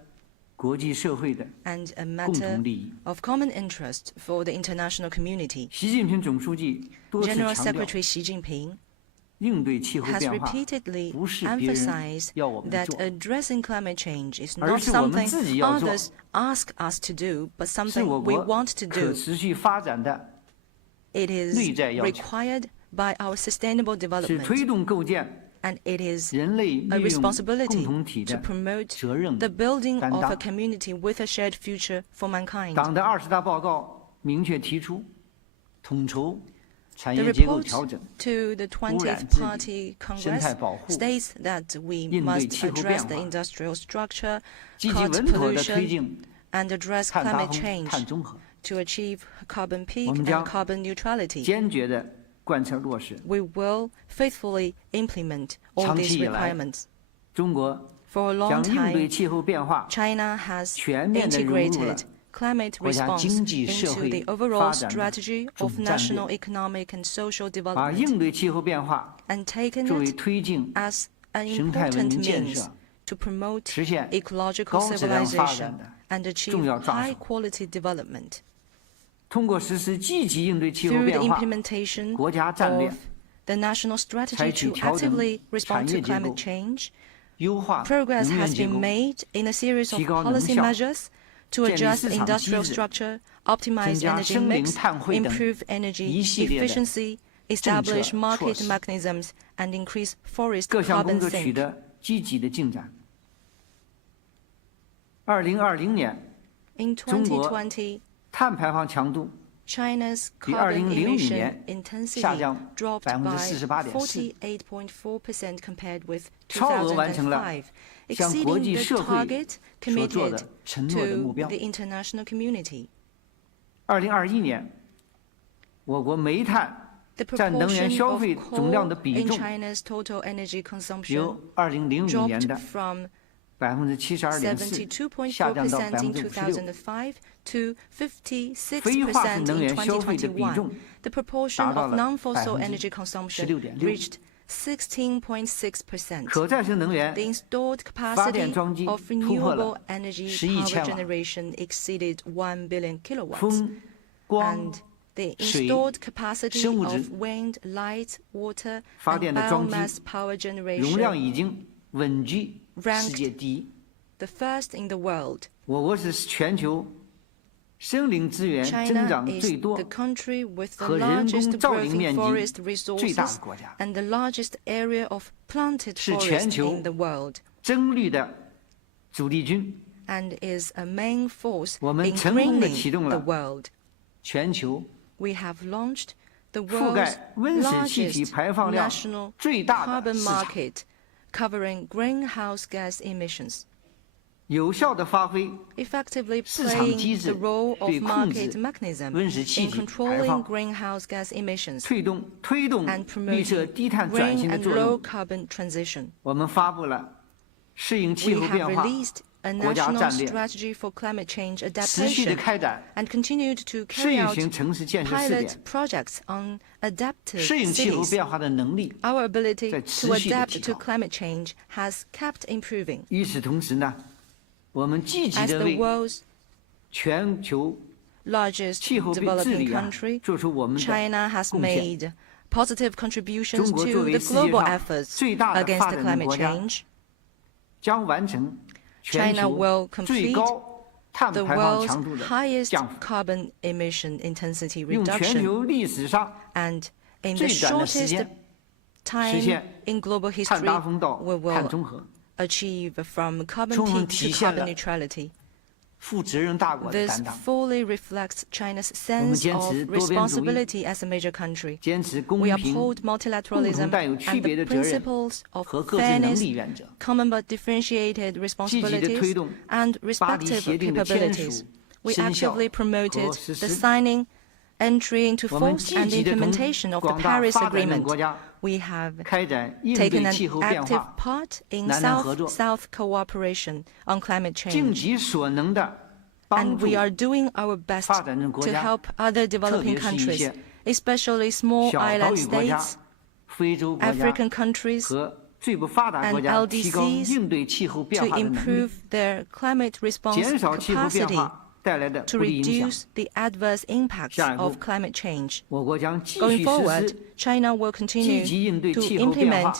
国际社会的 and a 共 matter 同利益。 of common interest for the international community. 习近平总书记多次 General 强调， Secretary Xi Jinping has repeatedly emphasized that addressing climate change is not 而是我们 something 自己要做， others ask us to do, but 是 something 我 we 国 want to 可 do. 持续发展的 It is 内在要求， required by our sustainable 是 development, 推动构建 and it is 人类 a 利用共 responsibility 同体 to 的 promote 责任 the building 担 of a 当。 community with a shared future for mankind. 党的20大报告明确提出，统筹产 The 业结构 report 调整、 to the 污染 20th 治理、 Party 生 Congress 态保护、 states that we 应对 must 气候 address 变 the 化、 industrial structure, 积极 cut 稳妥地推 pollution, 进 and address 碳达 climate 峰、 change 碳中和， to achieve carbon peak 我们 and 将 carbon neutrality. 坚决地贯彻落实。 We will faithfully implement all 长 these 期以来， requirements. 中国 For a long 将应对 time, 气候变化 China has 全面地融入了 integrated climate 国家 response 经济社 into 会 the 发 overall 展的 strategy 总 of 战略， national economic and social 把 development, 应对气候变化 and taken 作为 it 推进 as an 生态文 important 明建 means 设、 to promote 实现 ecological 高质量发展 civilization 的 and achieve 重要抓手。 high quality development. 通过实施积极应对气候 Through the 变化 implementation 国家战略， of the national strategy 采取 to 调整 actively respond 产 to 业结构 climate change, 优化 progress 能源 has 结 been 构， made in a series of 提高能 policy 效， measures to 建立 adjust 市场 industrial 机制， structure, optimize 增加 energy 生灵 mix, 碳汇等 improve energy 一系列的 efficiency, 政策 establish 措 market 施， mechanisms, and increase forest 各项工 carbon 作取 sink. 得积极的进展。2020年， In 中国 2020, 碳排放强度 China's 比 carbon 2005 emission 年 intensity 下降 dropped by 48.4%， 48.4% compared with 超额完成了 2005, 向国 exceeding 际 the 社会 target 所做 committed 的承诺的目 to 标。 the international community. 2021年，我国煤炭 The 占能源 proportion 消 of 费总量的 coal 比 in 重 China's total energy consumption 由2005年 dropped 的 from 72.4%下降到 72.4% in 56%。 2005 to 非化石 56% 能 in 源消费的比重 2021. The proportion 达到 of 了 non-fossil energy consumption 16.6%。 reached 16.6%. 可再生能源 The installed 发电 capacity 装机 of 突破 renewable 了 energy 10亿 power 千瓦， generation exceeded 1 billion kilowatts. 风、光、 And the 水、 installed capacity 生物 of 质 wind, light, water, 发 and 电的装机 biomass power 容量 generation 已经稳居 Ranked 世界第一。 the first in the world. 我国是全球森林资源增 China 长 is 最多 the country with the 和人 largest 工造 growth 林 in 面积 forest 最大 resources 的国家， and the largest area of planted 是全 forest 球 in the world, 增绿的主力军， and is a main force 我们 in 成功地 greening 启动 the 了 world. 全球 We have launched the 覆 world's 盖温室气体 largest 排放量 national 最大的 carbon 市场， market covering greenhouse gas emissions, 有效地发挥 effectively 市场机 playing 制 the role of 对控 market 制 mechanism 温室气 in 体排 controlling 放、 greenhouse gas emissions 推动 and 绿色 promoting 低碳转 green 型的 and 作 low 用。 carbon transition. 我们发布了适应气 We 候 have 变化 released a 国家 national 战略， strategy for climate change 持续地 adaptation 开展 and continued to 适 carry 应 out 型城市建设试 pilot 点， projects on adaptive 适应气候 cities. 变化的能力。 Our ability 在 to 持续地 adapt 提 to 高。 climate change has kept improving. 与此同时呢，我们积极 As 地 the 为 world's 全球 largest 气候治 developing 理 country, 做出我们的 China has 贡献。 made positive contributions 中国作 to 为 the 世界 global 上 efforts 最大的 against 发 the 展中 climate 国家， change. 将完成全 China 球 will 最 complete 高碳 the 排放 world's 强度的 highest 降幅， carbon emission intensity 用全 reduction, 球历史上 and in 最 the 短的时 shortest 间 time 实现 in global 碳 history, 达峰到 we 碳 will 中和， achieve from carbon 充分 peak 体 to 现了 carbon neutrality. 负责任大国的 This 担当。 fully reflects China's 我们 sense 坚 of 持多边主义， responsibility as a major country. 坚持公 We 平、 uphold 共 multilateralism 同带有区 and 别 the 的责任 principles of 和各自能 fairness, 力原则， common but differentiated 积极地推 responsibilities, 动 and 巴黎 respective 协定的签 capabilities. 署、 We 生效 actively 和 promoted 实 the 施。 signing, entry into 我们 force, 积 and 极地同 implementation of the 广大 Paris 发展中 Agreement. 国家 We have 开展应 taken 对 an 气候变 active 化、 part in 南南合作 South-South cooperation on climate 尽 change. 己所能的帮 And 助 we are doing our best 发展中国 to 家， help other 特 developing 别是一 countries, 些 especially small 小岛 island 屿国家 states, 非洲国家 African countries, 和最不发达国 and 家，提高 LDCs 应对气候变 to 化的能力， improve their climate response 减少气候变 capacity 化 to reduce the adverse impacts of climate change. 我国将继 Going 续实 forward, 施 China will 积 continue 极应对 to 气候变 implement 化、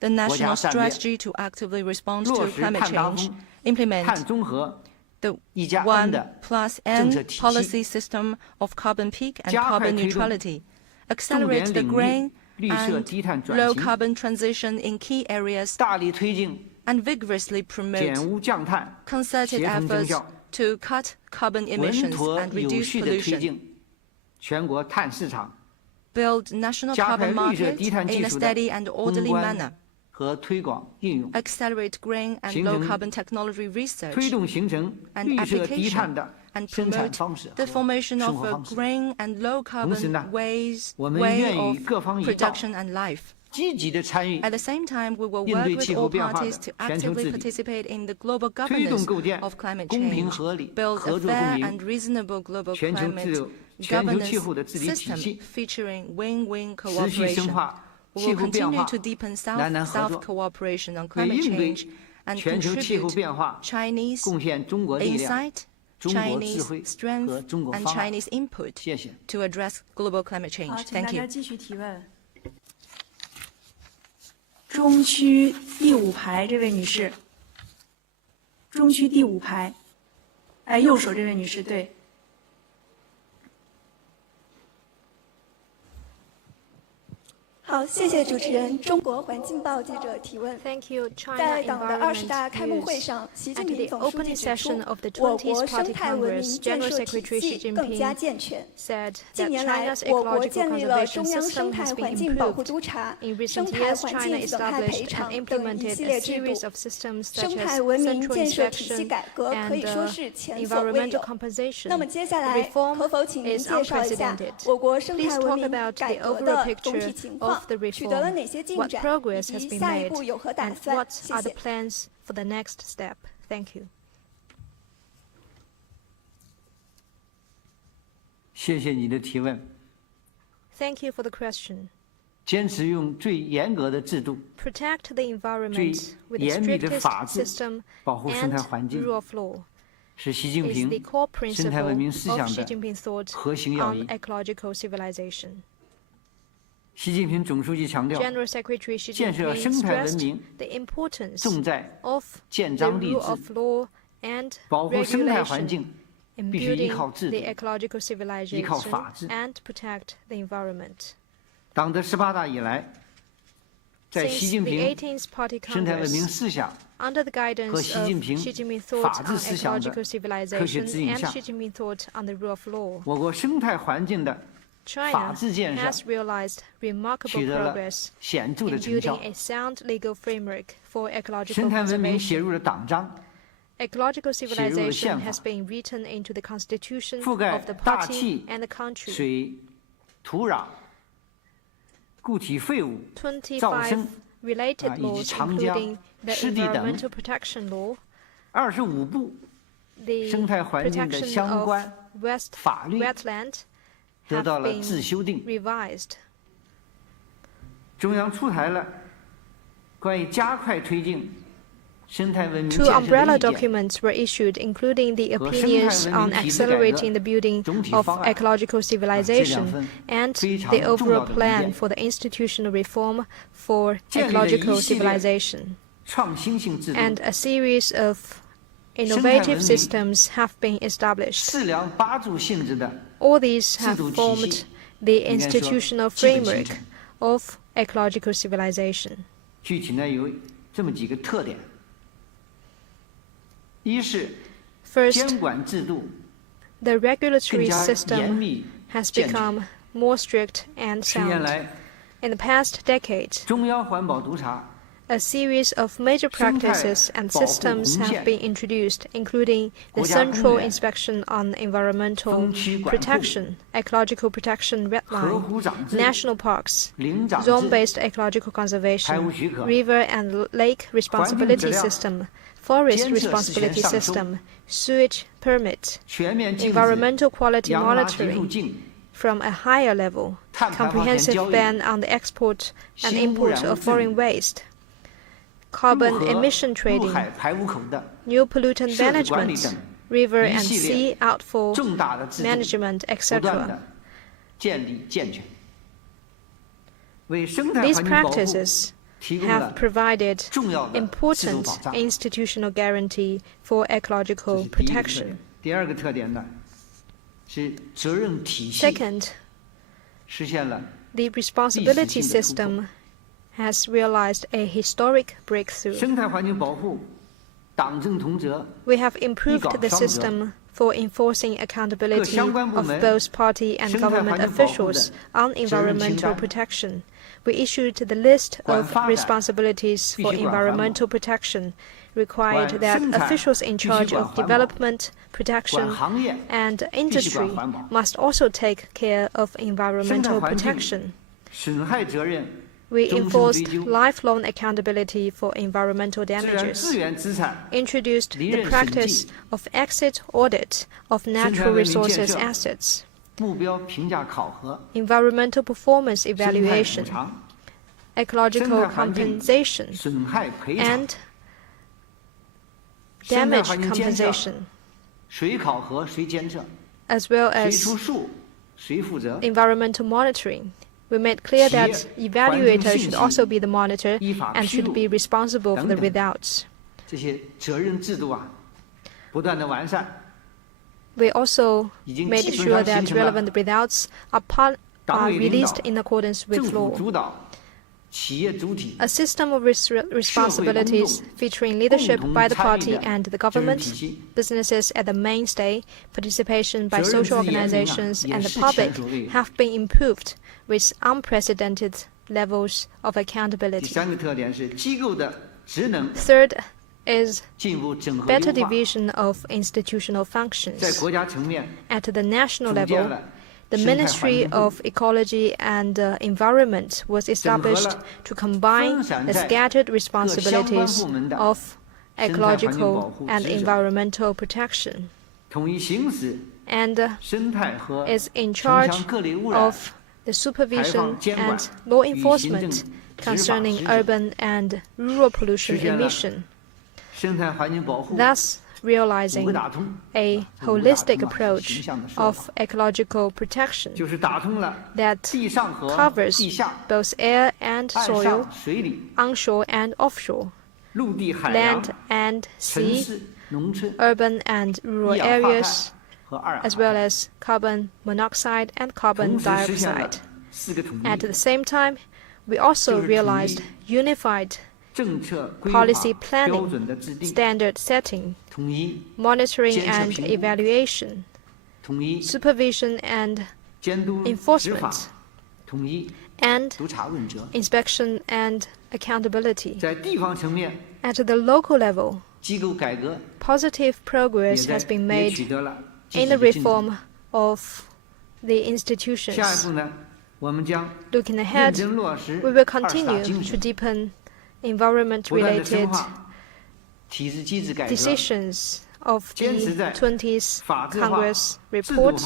the 国家 national 战略， strategy to actively respond 落 to 实 climate 碳达 change, 峰、 implement 碳中和、 the 1加 N 的 1+N 政策体系， policy system of carbon peak and 加快 carbon 推动 neutrality, 重点 accelerate the 领域 green 绿色 and 低碳转 low 型， carbon transition in key areas, 大力推进 and vigorously 减 promote 污降碳、 concerted 协同增 efforts 效， to cut carbon 稳 emissions 妥 and 有 reduce 序地推 pollution, 进全国碳市场， build national 加快 carbon 绿色 market 低碳技 in a 术的 steady and 攻 orderly 关 manner, 和推广应用， accelerate green and 形 low 成 carbon technology 推 research, 动形成 and 绿色低 application, 碳的 and 生产 promote 方式 the 和 formation 生 of 活 a 方式。 green and low 同时 carbon 呢， way 我们 of 愿与各方一道， production and life. 积极地参与 At the same time, we will 应 work 对 with 气候 all 变化的 parties to 全球 actively 治理， participate in the global 推动 governance 构建 of climate 公平 change, 合理、 build 合 a 作共 fair 赢、 and reasonable global 全球 climate 全球气 governance 候的治理体 system 系， featuring win-win 持续深 cooperation. 化 We 气 will 候变 continue 化 to deepen 南南合 South-South 作， cooperation on 为 climate 应对 change and 全球气候 contribute 变化 Chinese 贡献中国力量、 insight, 中国智 Chinese 慧和 strength, 中国 and 方案。 Chinese input 谢谢。 to address global climate 好， change. 请大 Thank 家 you. 继续提问。中区第5排这位女士，中区第5排，哎，右手这位女士，对。好，谢谢主持人。中国环境报记者提问。 Thank you, China 在党的20 Environment 大开幕会 News. 上，习 At 近平 the 总书记 opening 指出 session of the 我 20th 国 Party 生态文明 Congress, 建 General 设 Secretary 体 Xi 系更加 Jinping 健全。 said 近 that 年来， China's 我国 ecological 建立了 conservation 中央生 system 态 has 环 been 境保护 improved. 督察、 In 生 recent 态 years, 环 China 境损害赔 established 偿 and 等一 implemented 系 a 列制 series 度。 of systems such 生 as 态文明 central 建设体系 inspection 改革可以 and 说是前所未 environmental 有。 compensation. 那么接下 The 来， reform 可否请您 is 介绍一下 unprecedented. 我国生 Please 态文 talk 明 about 改 the 革 overall 的总体 picture 情况 of the， 取得了 reform, 哪些进 what 展， progress 以 has 及 been 下一 made, 步有何打 and 算？ what 谢 are the 谢。 plans for the next step? Thank you. 谢谢你的提问。 Thank you for the question. 坚持用最严格的制度、 Protect the environment 最 with the 严密的 strictest 法治 system 保护生态 and 环境， rule of law 是习近 is 平 the core 生态文 principle 明思 of 想 Xi 的 Jinping thought 核心要 on 义。 ecological civilization. 习近平总书记强调， General Secretary Xi 建设 Jinping 生态文 stressed 明 the importance 重在 of 建 the 章立 rule 制， of law and 保护生态环 regulation 境 in 必须依 building 靠制 the 度。 ecological 依靠 civilization 法治。 and protect the environment. 党的18大以来，在 Since 习近 the 平 18th Party 生态文明 Congress, 思想 under the 和 guidance 习 of 近平 Xi Jinping thought 法治 on 思想的 ecological 科学 civilization 指引 and 下， Xi Jinping thought on the rule of law, 我国生态环境的 China 法治建设 has realized remarkable 取得了 progress 显著 in 的成效 building。a sound legal framework for 生 ecological 态文明 conservation. 写入了党章， Ecological 写入了 civilization 宪法， has been written into the constitution 覆盖 of the 大 party 气、 and the country. 水、土壤、固体废物、噪25声 related 以及 laws, 长江、 including the 湿地等 environmental protection law, 25部 the 生态环境的 protection 相 of 关 West 法律 wetland 得 have 到了 been 自修订。 revised. 中央出台了关于加快推进生态文明 Two 建设 umbrella 的意见 documents were issued, including the 和 opinions 生态文 on 明体制改革 accelerating the building 总体 of 方案。 ecological 这两 civilization 份 and 非常 the 重要 overall 的文 plan 件 for the institutional reform for 建立了一 ecological 系列 civilization. 创新性制度， And a series of 生态文 innovative 明 systems have been established. 四梁八柱性质的 All these 制 have 度体 formed 系 the 应该说 institutional 基本形 framework 成。 of ecological civilization. 具体呢有这么几个特点：一是 First, 监管制度 the 更 regulatory 加严 system 密 has 健全。 become more strict and 10年 sound. 来， In the past decade, 中央环保督察 a series of major 生态 practices and 保护 systems 红 have 线 been introduced, including the 国家公 central 园 inspection on environmental 风区管控 protection, ecological protection red 河 line, 湖长制、 national parks, 林长制、 zone-based ecological 排 conservation, 污许可、 river and lake responsibility 质量 system, forest 监测实权 responsibility 上收 system, sewage permit, 全面禁止 environmental quality 洋垃圾入 monitoring 境、 from a higher level, 碳排放权 comprehensive 交易、 ban on the export and 新污 import 染物 of 治理、 foreign waste, 入 carbon 河 emission 入 trading, 海排污口的 new pollutant 设置管理 management, 等 river and sea outfall management, etc. These practices have provided important institutional guarantee for ecological protection. Second, the responsibility system has realized a historic breakthrough. We have improved the system for enforcing accountability of both party and government officials on environmental protection. We issued the list of responsibilities for environmental protection, required that officials in charge of development, protection, and industry must also take care of environmental protection. We enforced lifelong accountability for environmental damages, introduced the practice of exit audit of natural resources assets, environmental performance evaluation, ecological compensation, and damage compensation, as well as environmental monitoring. We made clear that evaluators should also be the monitor and should be responsible for the results. We also made sure that relevant results are released in accordance with law. A system of responsibilities featuring leadership by the party and the government, businesses at the mainstay, participation by social organizations and the public have been improved with unprecedented levels of accountability. Third is better division of institutional functions. At the national level, the Ministry of Ecology and Environment was established to combine the scattered responsibilities of ecological and environmental protection, and is in charge of the supervision and law enforcement concerning urban and rural pollution emission, thus realizing a holistic approach of ecological protection that covers both air and soil, onshore and offshore, land and sea, urban and rural areas, as well as carbon monoxide and carbon dioxide. At the same time, we also realized unified policy planning, standard setting, monitoring and evaluation, supervision and enforcement, and inspection and accountability. At the local level, positive progress has been made in the reform of the institutions. Looking ahead, we will continue to deepen environment-related decisions of the 20th Congress report.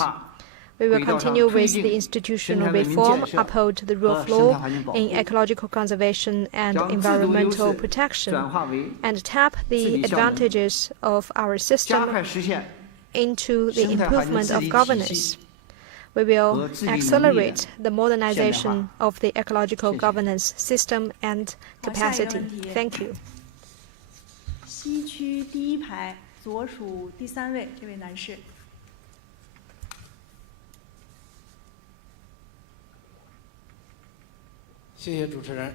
We will continue with the institutional reform, uphold the rule of law in ecological conservation and environmental protection, and tap the advantages of our system into the improvement of governance. We will accelerate the modernization of the ecological governance system and capacity. Thank you. 西区第一排左数第3位，这位男士。谢谢主持人。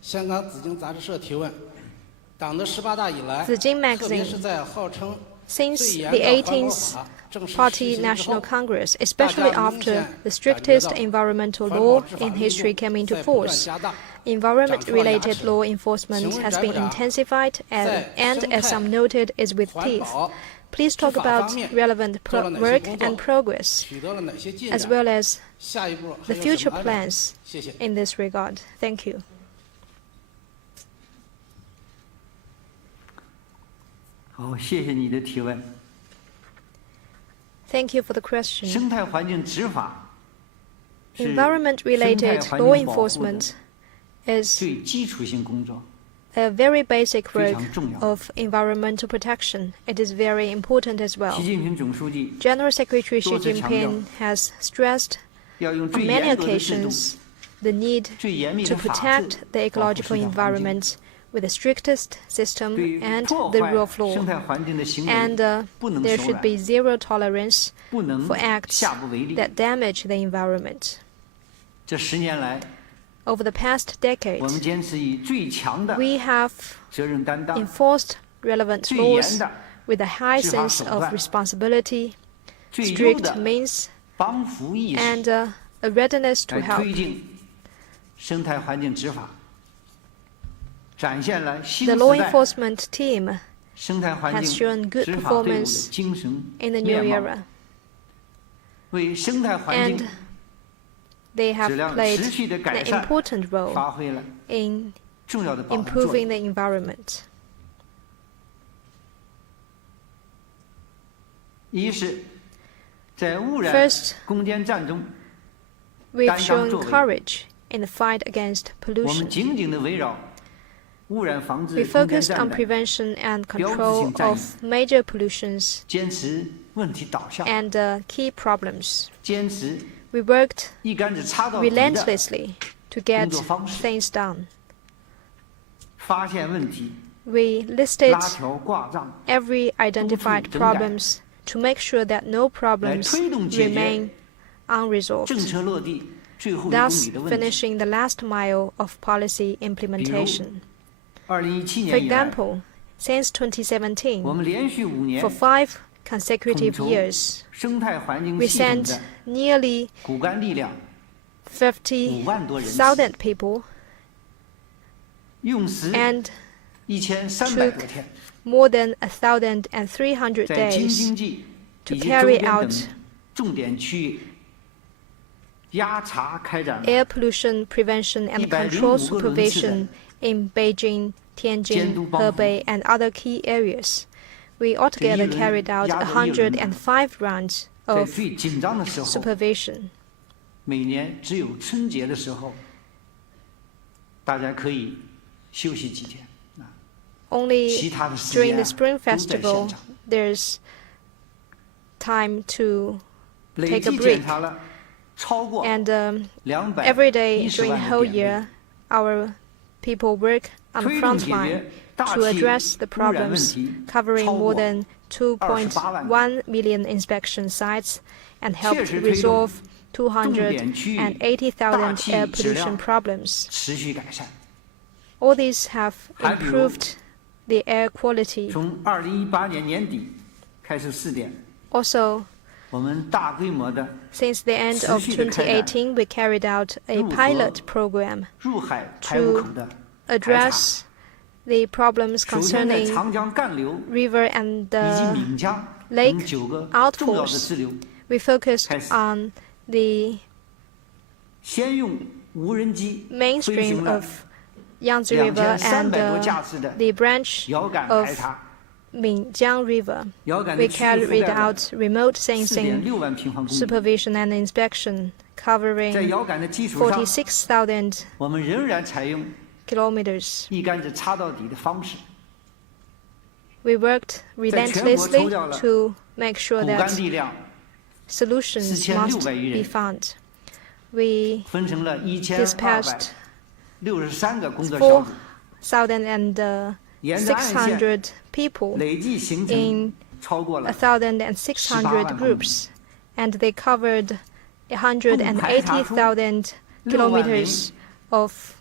香港紫荆杂志社提问：党的18大以来，特别是在号称 Since the 18th Party National Congress, especially after the strictest environmental law in history came into force, environment-related law enforcement has been intensified and, as some noted, is with teeth. Please talk about relevant work and progress, as well as the future plans in this regard. Thank you. Thank you for the question. Environment-related law enforcement is a very basic work of environmental protection. It is very important as well. General Secretary Xi Jinping has stressed on many occasions the need to protect the ecological environment with the strictest system and the rule of law. And there should be zero tolerance for acts that damage the environment. Over the past decade, we have enforced relevant laws with a high sense of responsibility, strict means, and a readiness to help. The law enforcement team has shown good performance in the new era, and they have played an important role in improving the environment. First, we've shown courage in the fight against pollution. We focused on prevention and control of major pollutions and key problems. We worked relentlessly to get things done. We listed every identified problems to make sure that no problems remain unresolved, thus finishing the last mile of policy implementation. For example, since 2017, for 5 consecutive years, we sent nearly 50,000 people and took more than 1,300 days to carry out air pollution prevention and control supervision in Beijing, Tianjin, Hebei, and other key areas. We altogether carried out 105 rounds of supervision. Only during the Spring Festival, there's time to take a break. And every day during the whole year, our people work on the front line to address the problems, covering more than 2.1 million inspection sites and helped resolve 280,000 air pollution problems. All these have improved the air quality. Also, since the end of 2018, we carried out a pilot program to address the problems concerning river and lake outfalls. We focused on the mainstream of Yangtze River and the branch of Minjiang River. We carried out remote sensing, supervision and inspection covering 46,000 kilometers. We worked relentlessly to make sure that solutions must be found. We dispatched 4,600 people in 1,600 groups, and they covered 180,000 kilometers of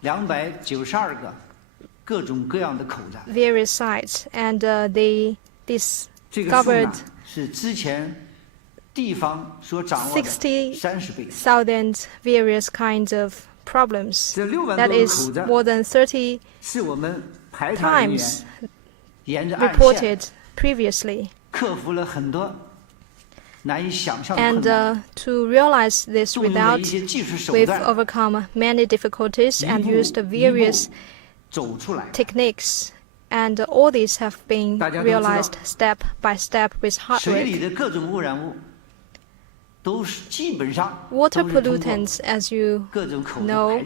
various sites, and they discovered 60,000 various kinds of problems. That is more than 30 times reported previously. And to realize this we've overcome many difficulties and used various techniques, and all these have been realized step by step with hard work. Water pollutants, as you know,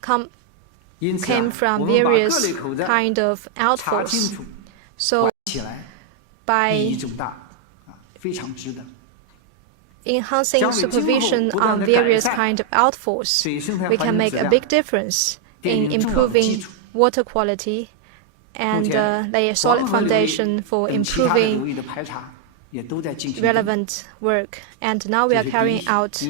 come came from various kind of outfalls. So by enhancing supervision on various kind of outfalls, we can make a big difference in improving water quality and lay a solid foundation for improving relevant work. And now we are carrying out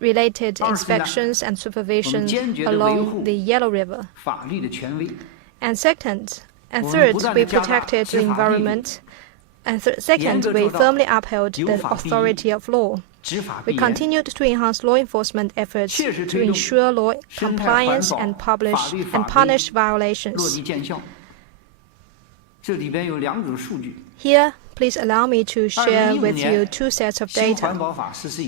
related inspections and supervision along the Yellow River. And third, we protected the environment. And second, we firmly upheld the authority of law. We continued to enhance law enforcement efforts to ensure law compliance and punish violations. Here, please allow me to share with you two sets of data.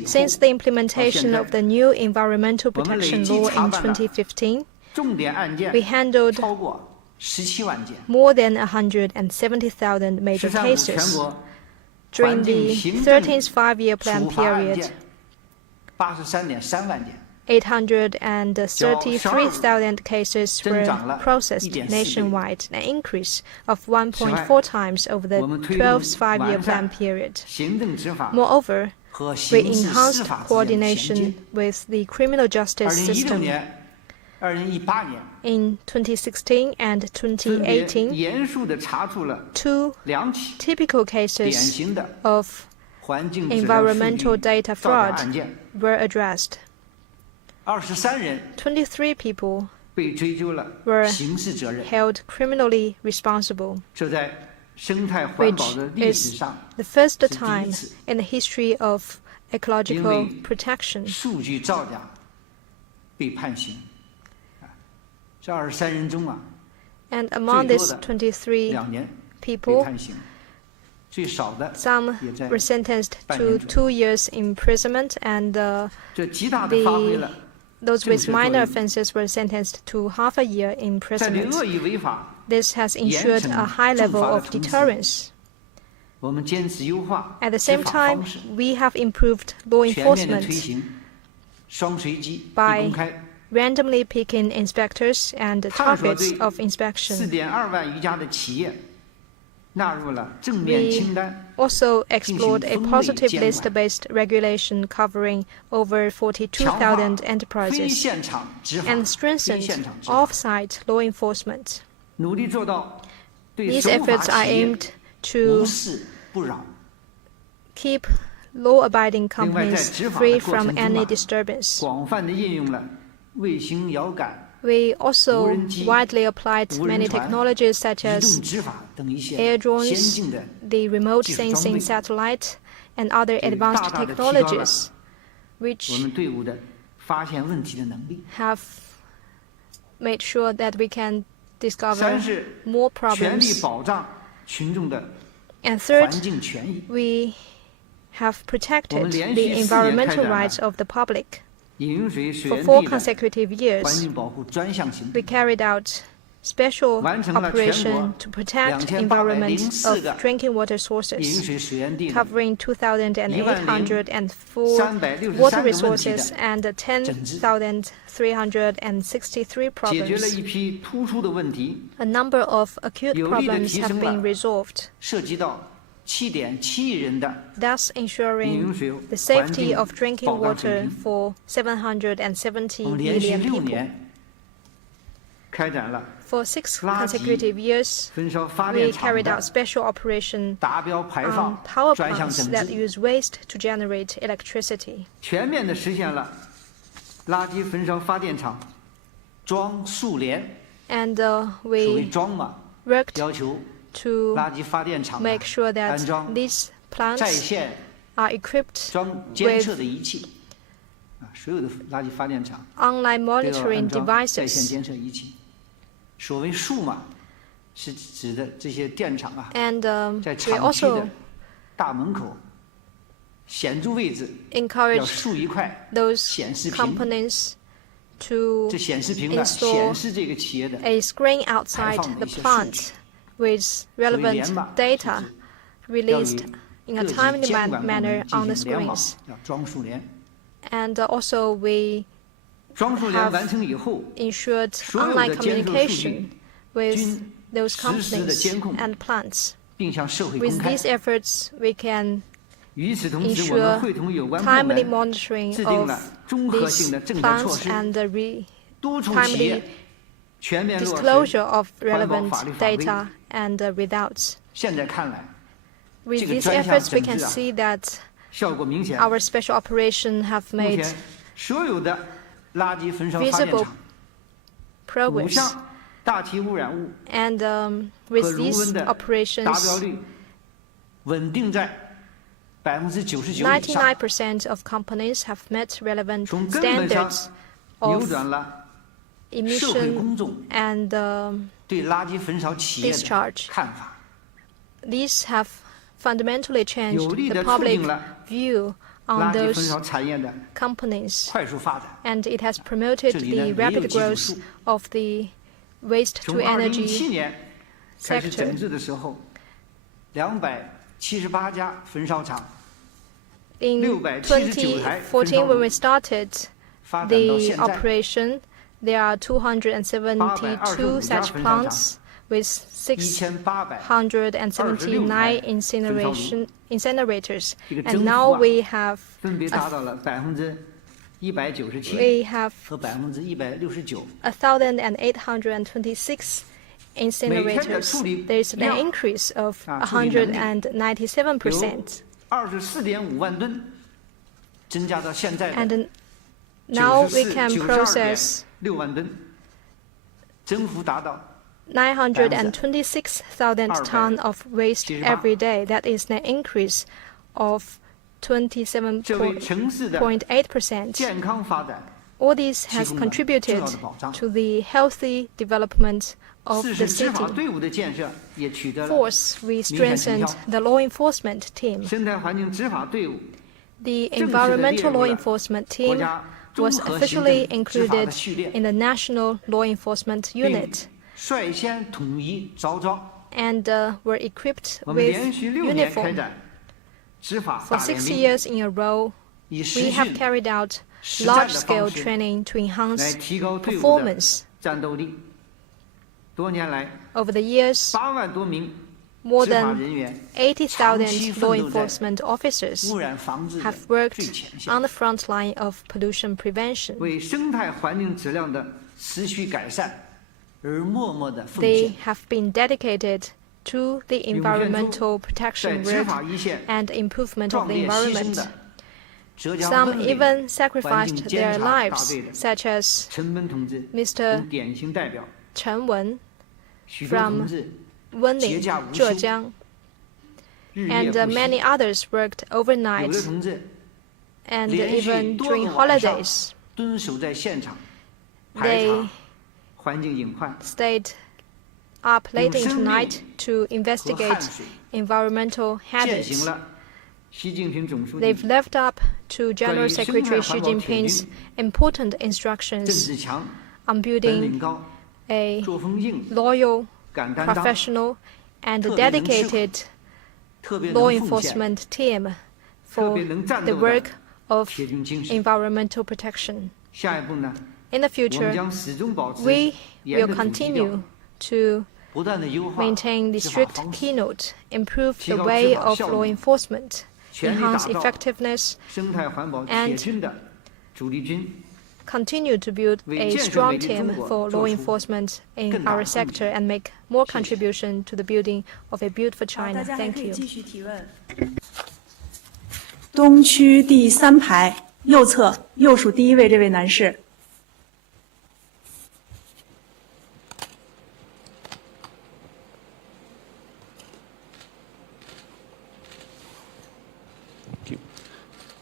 Since the implementation of the new environmental protection law in 2015, we handled more than 170,000 major cases. During the 13th five-year plan period, 833,000 cases were processed nationwide, an increase of 1.4 times over the 12th five-year plan period. Moreover, we enhanced coordination with the criminal justice system. In 2016 and 2018, two typical cases of environmental data fraud were addressed. 23 people were held criminally responsible, which is the first time in the history of ecological protection. And among these 23 people, some were sentenced to 2 years imprisonment, and those with minor offenses were sentenced to half a year imprisonment. This has ensured a high level of deterrence. At the same time, we have improved law enforcement by randomly picking inspectors and targets of inspection. We also explored a positive list-based regulation covering over 42,000 enterprises and strengthened off-site law enforcement. These efforts are aimed to keep law-abiding companies free from any disturbance. We also widely applied many technologies such as air drones, the remote sensing satellite, and other advanced technologies, which have made sure that we can discover more problems. And third, we have protected the environmental rights of the public. For 4 consecutive years, we carried out special operation to protect environment of drinking water sources, covering 2,804 water resources and 10,363 problems. A number of acute problems have been resolved, thus ensuring the safety of drinking water for 770 million people. For 6 consecutive years, we carried out special operation on power plants that use waste to generate electricity. And we worked to make sure that these plants are equipped with online monitoring devices. And we also encourage those companies to install a screen outside the plant with relevant data released in a timely manner on the screens. And also we ensured online communication with those companies and plants. With these efforts, we can ensure timely monitoring of these plants and timely disclosure of relevant data and results. With these efforts, we can see that our special operations have made visible progress. And with these operations, 99% of companies have met relevant standards of emission and discharge. These have fundamentally changed the public view on those companies, and it has promoted the rapid growth of the waste-to-energy sector. In 2014, when we started the operation, there are 272 such plants with 679 incinerators, and now we have 1,826 incinerators. There is an increase of 197%. And now we can process 926,000 tons of waste every day. That is an increase of 27.8%. All this has contributed to the healthy development of the city. Fourth, we strengthened the law enforcement team. The environmental law enforcement team was officially included in the National Law Enforcement Unit and were equipped with uniform. For 6 years in a row, we have carried out large-scale training to enhance performance. Over the years, more than 80,000 law enforcement officers have worked on the front line of pollution prevention. They have been dedicated to the environmental protection work and improvement of the environment. Some even sacrificed their lives, such as Mr. Chen Wen from Wenling, Zhejiang, and many others worked overnight and even during holidays. They stayed up late into the night to investigate environmental habits. They've lived up to General Secretary Xi Jinping's important instructions on building a loyal, professional, and dedicated law enforcement team for the work of environmental protection. In the future, we will continue to maintain the strict keynote, improve the way of law enforcement, enhance effectiveness, and continue to build a strong team for law enforcement in our sector and make more contribution to the building of a beautiful China. Thank you. 东区第3排右侧右数第1位这位男士。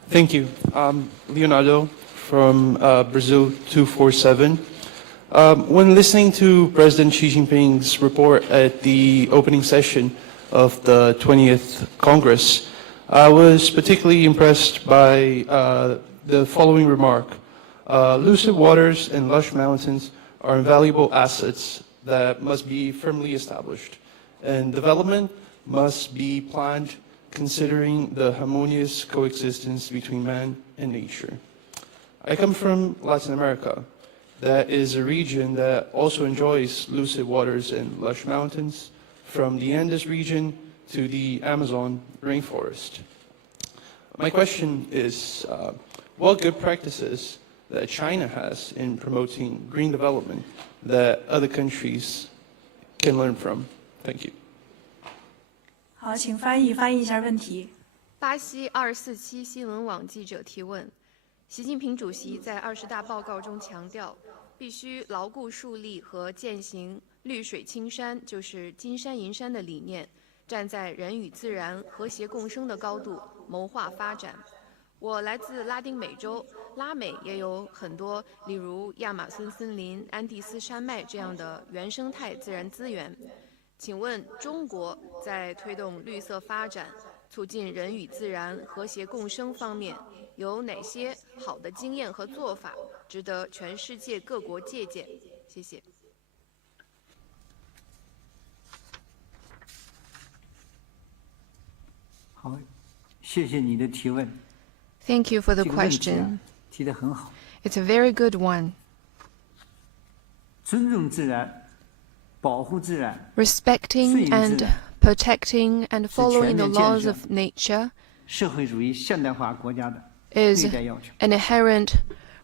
Thank you. Leonardo from Brazil 247. When listening to President Xi Jinping's report at the opening session of the 20th Congress, I was particularly impressed by the following remark. Lucid waters and lush mountains are invaluable assets that must be firmly established, and development must be planned considering the harmonious coexistence between man and nature. I come from Latin America. That is a region that also enjoys lucid waters and lush mountains, from the Andes region to the Amazon rainforest. My question is, what good practices that China has in promoting green development that other countries can learn from? Thank you. 好，请翻译一下问题。巴西247新闻网记者提问：习近平主席在20大报告中强调，必须牢固树立和践行绿水青山就是金山银山的理念，站在人与自然和谐共生的高度谋划发展。我来自拉丁美洲，拉美也有很多，例如亚马孙森林、安第斯山脉这样的原生态自然资源。请问中国在推动绿色发展、促进人与自然和谐共生方面，有哪些好的经验和做法，值得全世界各国借鉴？谢谢。好，谢谢你的提问。Thank you for the question. 提得很好。It's a very good one. 尊重自然，保护自然。Respecting and protecting and following the laws of nature 社会主义现代化国家的 is 内在要求。 an inherent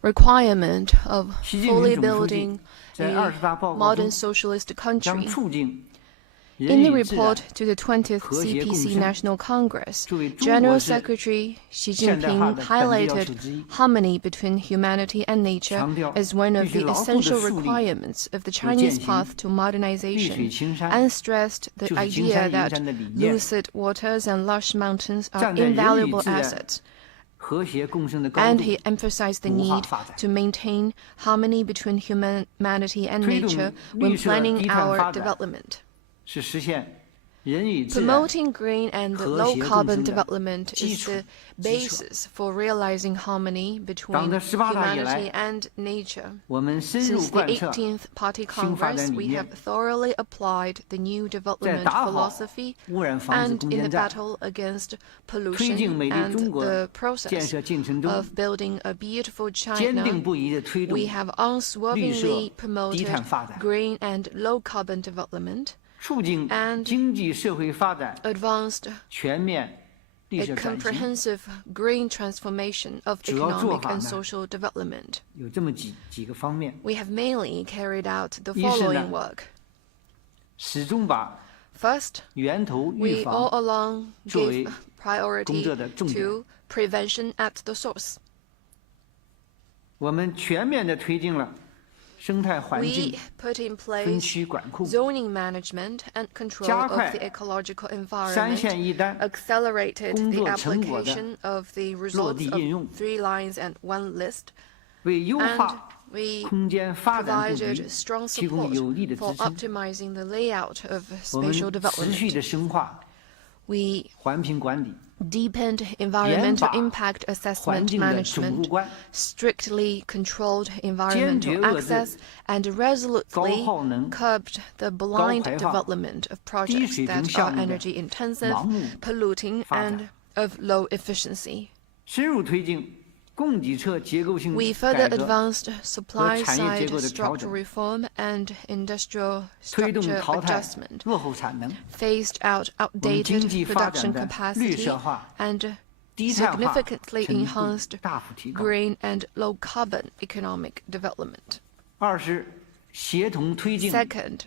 requirement of fully building a modern socialist 将 country. 促进 In the report to the 20th CPC National Congress, General Secretary Xi Jinping highlighted harmony between humanity and nature as one of the essential requirements of the Chinese path to modernization, and stressed the idea that lucid waters and lush mountains are invaluable assets. And he emphasized the need to maintain harmony between humanity and nature when planning our development. 是实现人与自然 Promoting green and low-carbon development is the basis for realizing harmony between humanity and nature. Since the 18th Party Congress, we have thoroughly applied the new development philosophy and in the battle against pollution and the process of building a beautiful China, we have unswervingly promoted green and low-carbon development, 促进经济社会发展 advanced 全面绿 a 色转型 comprehensive green transformation of 主要做 economic 法 and 呢 social development. 有这么几个方面 We have mainly carried out the 一是 following 呢 work. 始终把 First, 源头预 we all 防 along 作为 gave priority 工作的重点 to prevention at the source. 我们全面地推进了生态环 We 境 put in 分 place 区管控 zoning management and control 加 of 快 the ecological 三 environment, 线一单 accelerated 工 the 作成果的 application of the 落 results 地 of 应用 3 lines and 1 list, 为优 and 化 we 空间发展布局 provided strong 提供有 support 力的 for 支撑 optimizing the layout of 我们 spatial 持续 development. 地深化 We 环评管理 deepened environmental 严把 impact 环 assessment 境的主入 management, 关 strictly controlled 坚 environmental 决遏制 access, and resolutely 高耗能 curbed the blind 排放 development of 低 projects 水平 that 项 are 目的 energy intensive, 盲目 polluting, 发展 and of low efficiency. 深入推进供给侧结构性 We 改 further 革 advanced supply 产业结 side 构的调整 structural reform and industrial 推动 structure 淘汰 adjustment, 落后产能 phased out 我们经 outdated 济发展 production 的绿 capacity, 色化 and 低碳化 significantly 程度 enhanced 大幅提高 green and low carbon economic development. 二是协同推进 Second,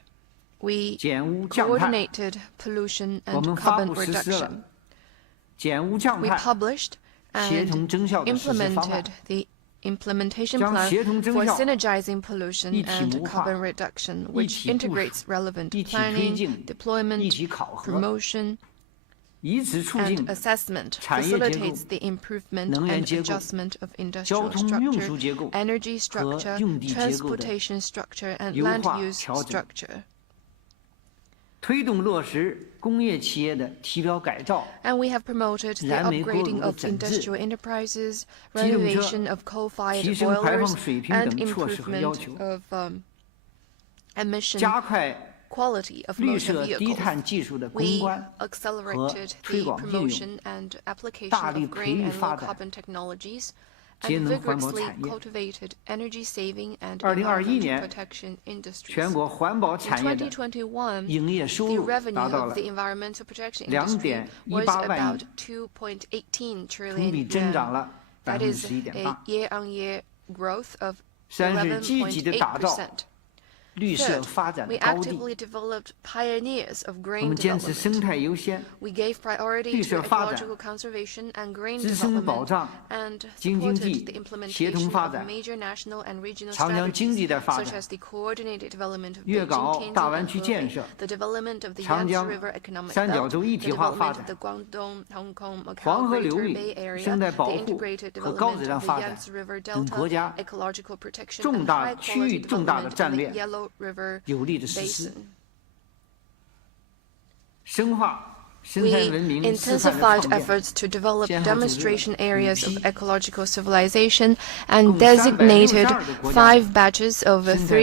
we 减污降碳 coordinated pollution 我 and 们发 carbon 布实施 reduction. 了减污降 We 碳 published 协 and 同增效的实施方案 implemented the implementation 将 plan 协同增 for 效 synergizing pollution 一体 and 谋划 carbon reduction, 一 which 体部署 integrates relevant 一体推 planning, 进一 deployment, 体考核 promotion, 以此促进 and assessment 产业结构 facilitates the improvement 能源 and 结构 adjustment of 交 industrial 通运 structure, 输结构 energy 和 structure, 用地结构的 transportation structure, and 优 land 化 use 调整 structure. 推动落实工业企业的提标改造 And we have promoted the 燃煤锅炉 upgrading 的 of 整治 industrial enterprises, 机动车 renovation of coal-fired 提升排放 boilers, 水平 and 等措施和要 improvement 求 of emission 加快 quality of 绿 motor 色低 vehicles. 碳技术的攻 We 关 accelerated 和推 the 广应用 promotion and application 大力 of 培 green 育 and 发展 low-carbon technologies 节 and 能环保 vigorously 产业。 cultivated energy-saving and 2021 environmental 年， protection industries. 全国环保 In 产业的 2021, 营业收 the 入 revenue 达到 of 了 the environmental protection industry was 2.18万 about 亿， 2.18 同比 trillion 增长 yuan. 了 That is a 11.8%。 year-on-year growth of 3是积极地打造 11.8%. 绿色 Third, 发展 we 的高地。 actively developed pioneers of 我 grain 们坚持生 development. 态优先， We gave priority 绿 to 色发展， ecological conservation and grain 支撑保 development 障 and 京津 supported the 冀协同 implementation 发 of 展， major national and regional 长江经济 strategies 的发 such 展， as the coordinated development of 粤港 Beijing, 澳 Tianjin, 大湾 and 区建 Hebei, 设， the development of the 长 Yangtze 江 River economic 三角 belt, 洲一 the 体化发 development 展 of the Guangdong, Hong Kong, 黄 Macau 河流 Greater 域 Bay Area, 生态 the 保护 integrated 和高质 development 量 of the 发展 Yangtze River 等 Delta, 国家 ecological protection 重 and 大区域 high-quality 重大的 development 战 in 略 the Yellow River 有力的实施， Basin. 深化生 We 态文明示范的 intensified 创建， efforts to develop 先后组织 demonstration 了 areas 5 of 批 ecological civilization and 共 designated 362个国家 5 batches of 生态文明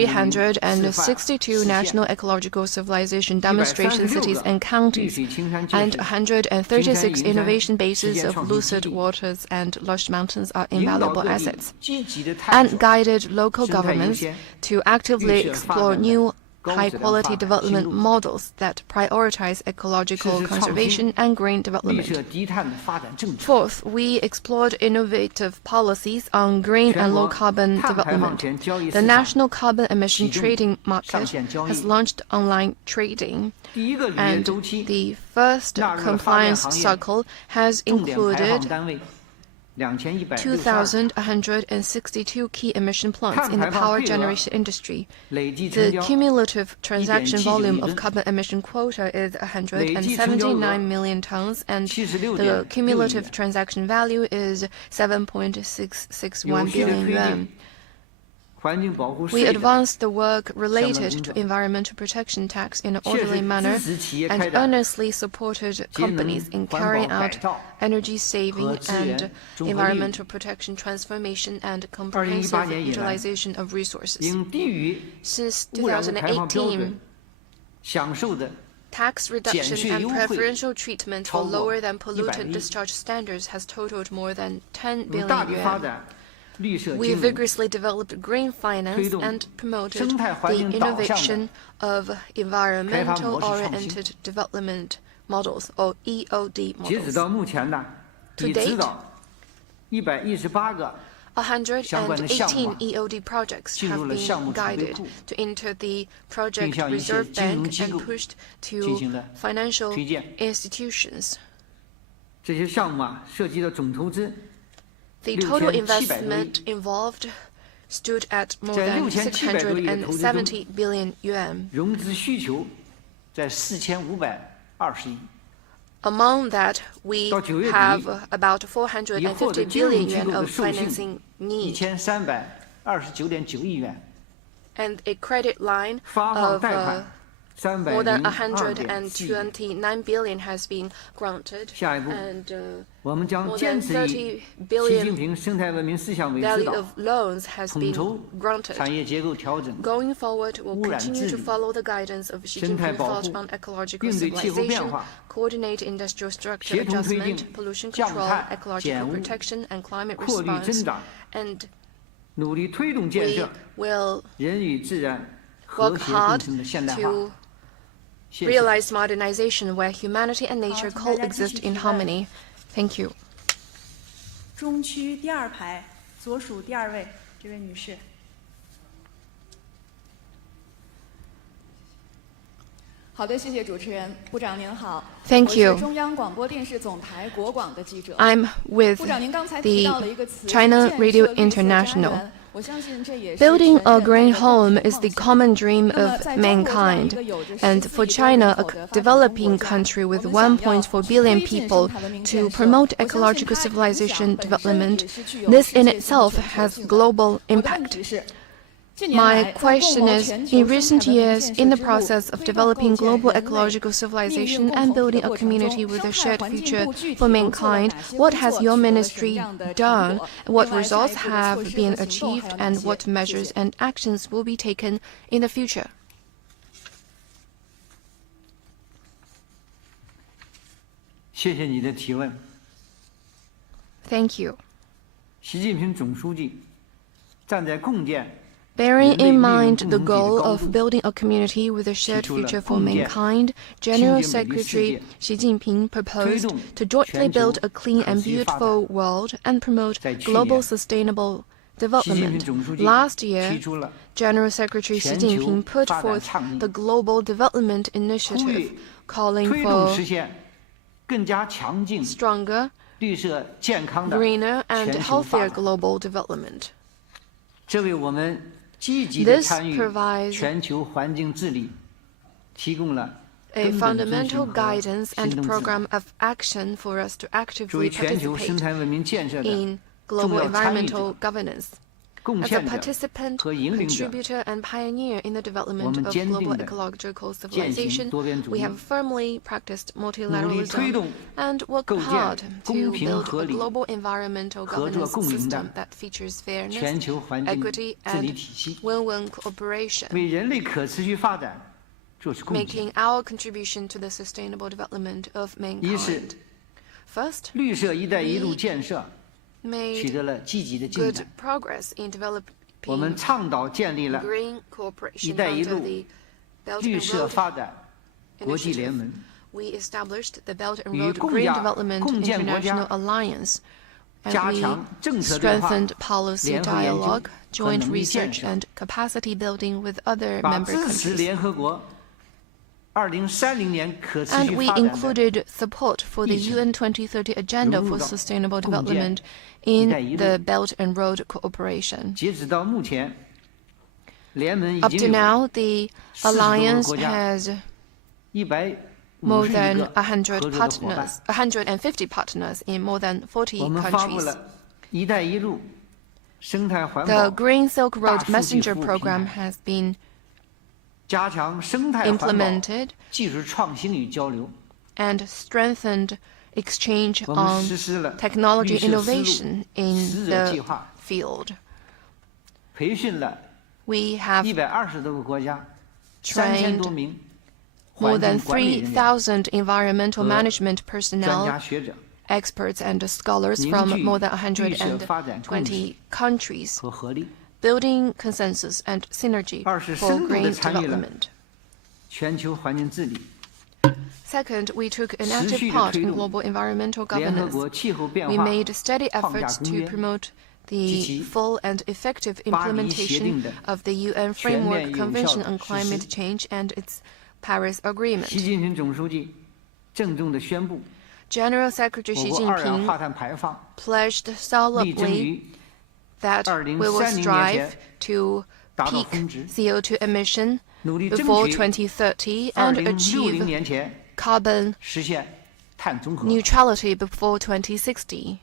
示范 362 实现 national ecological civilization demonstration 136 cities 个 and 绿 counties 水青山建 and 设， 136 青山银山 innovation 实 bases 践 of 创新基 lucid 地， waters and lush mountains are 引导 invaluable 各地 assets, 积极的探 and 索 guided local 生态优 governments 先、 to actively 绿色发 explore 展的 new 高质量 high-quality 发展新 development 路径， models that prioritize 实 ecological 施创 conservation 新 and green 绿 development. 色低碳的发展政策， Fourth, we explored innovative policies on green 全 and low 国 carbon 碳排放 development. 权交易 The 市场 national carbon emission 启动 trading 上 market 线交 has 易， launched online trading, 第一个履约 and 周期 the first 纳入了发电 compliance 行业 cycle has 重点排 included 放单位2162 2,162 key emission plants 碳 in the 排放 power 配额 generation industry. 累计 The 成交 cumulative transaction 1.79 volume 亿 of 吨， carbon emission quota is 累计成交额 179 million tons, and 76.6 the 亿 cumulative 元， transaction value is 有 7.661序地 billion 推 yuan. 进环境保护 We 税的 advanced the work 相关 related 工 to 作， environmental protection tax in an 切实 orderly 支 manner 持企业 and 开展 earnestly supported 节 companies 能 in 环 carrying 保改 out 造 energy saving 和资 and 源综合利用。 environmental protection transformation and comprehensive 2018年以来， utilization of resources. 因低于 Since 污染物排放标 2018, 准享受的 tax reduction 减税 and 优惠 preferential treatment 超 for 过 lower than 100 pollutant 亿。 discharge standards has totaled more than 10我们大 billion 力发 yuan. 展绿色 We 金融， vigorously developed green finance 推动 and promoted 生态环 the 境导向的 innovation of 开发模式创新。 environmental-oriented development models, or EOD 截止 models. 到目前呢， To 已指 date, 导118个相关的项目118 EOD projects 进入 have 了项目 been 储备 guided 库， to enter the 并 project 向一些 reserve 金融 bank 机 and 构 pushed 进 to 行了 financial 推荐。 institutions. 这些项目涉及的总投资 The total 6700 investment involved stood at more 在 than 6700多亿的投资中， 670 billion yuan. 融资需求在4520亿。 Among that, we 到9月底， have about 已获得 450金融 billion 机 yuan 构的 of 授信 financing need 1329.9亿元， and a credit line 发放 of 贷款 more than 302.4亿元。 129 billion has been granted, 下一步， and 我们将 more 坚 than 持以 30 习近 billion 平生态文明思想为指 value 导， of loans has 统 been 筹 granted. 产业结构调整， Going forward, we'll 污染 continue 治 to 理 follow the guidance of Xi 生态 Jinping 保 thought 护 on ecological 应对气候变 civilization, 化 coordinate industrial structure 协同推进 adjustment, pollution 降 control, 碳 ecological 减污 protection, and climate 扩绿 response. 增长， And 努力推动建 we 设 will 人与自然和 work 谐共 hard 生的现代化。 to 谢谢。 realize modernization where humanity and nature 好，请大家继续 coexist 提 in 问。 harmony. Thank you. 中区第2排左数第2位，这位女士。好的，谢谢主持人。部长您好。 Thank 我 you. 是中央广播电视总台国广的记者。 I'm with 部长，您刚才提到了一个 the 词 China 建设 Radio 绿色家 International. 园我相信这也是 Building 全 a 人类 green 的共 home 同 is the 梦想 common dream 那么 of 在中国这样一 mankind, 个有着 and 14 for 亿多 China, 人 a 口的发展中 developing 国家 country with 我们想要 1.4 去 billion 推进 people, 生态文明 to 建设 promote 我相信 ecological 它影响 civilization 本身 development, 也是具有 this 世 in 界性 itself 全球 has 性的 global 我的问 impact. 题是 近年 My 来，在共 question 谋 is, 全球 in 生 recent 态文明 years, 建 in 设 the 之路， process of 推动构 developing 建 global 人类 ecological 命运 civilization 共 and 同体 building 的 a 过程 community 中， with 生 a 态 shared 环境 future 部具体 for 都做了 mankind, 哪些 what 工 has 作， your 取得了什么 ministry 样的成 done, 果？ what 另外，下 results 一步的措 have 施 been 和行动 achieved, 还有哪 and 些？ what 谢 measures 谢。 and actions will be taken in the future? 谢谢你的提问。 Thank you. 习近平总书记站在共建 Bearing in mind the goal of building a community with a shared future for mankind, General Secretary Xi Jinping proposed to jointly build a clean and beautiful world and promote global sustainable development. Last year, General Secretary Xi Jinping put forth the Global Development Initiative, calling for stronger, greener, and healthier global development. 这为我们积极地参与全球环境治理提供了 a fundamental guidance and program of action for us to actively participate in global environmental governance. As a participant, contributor, and pioneer in the development of global ecological civilization, we have firmly practiced multilateralism and worked hard to build a global environmental governance system that features fairness, equity, and win-win cooperation, making our contribution to the sustainable development of mankind. First, we made good progress in developing green cooperation under the Belt and Road Initiative. We established the Belt and Road Green Development International Alliance, and we strengthened policy dialogue, joint research, and capacity building with other member countries. And we included support for the UN 2030 Agenda for Sustainable Development in the Belt and Road Cooperation. Up to now, the alliance has more than 150 partners in more than 40 countries. The Green Silk Road Messenger Program has been implemented and strengthened exchange on technology innovation in the field. We have trained more than 3,000 environmental management personnel, experts and scholars from more than 120 countries, building consensus and synergy for green development. Second, we took an active part in global environmental governance. We made steady efforts to promote the full and effective implementation of the UN Framework Convention on Climate Change and its Paris Agreement. General Secretary Xi Jinping pledged solemnly that we will strive to peak CO2 emission before 2030 and achieve carbon neutrality before 2060.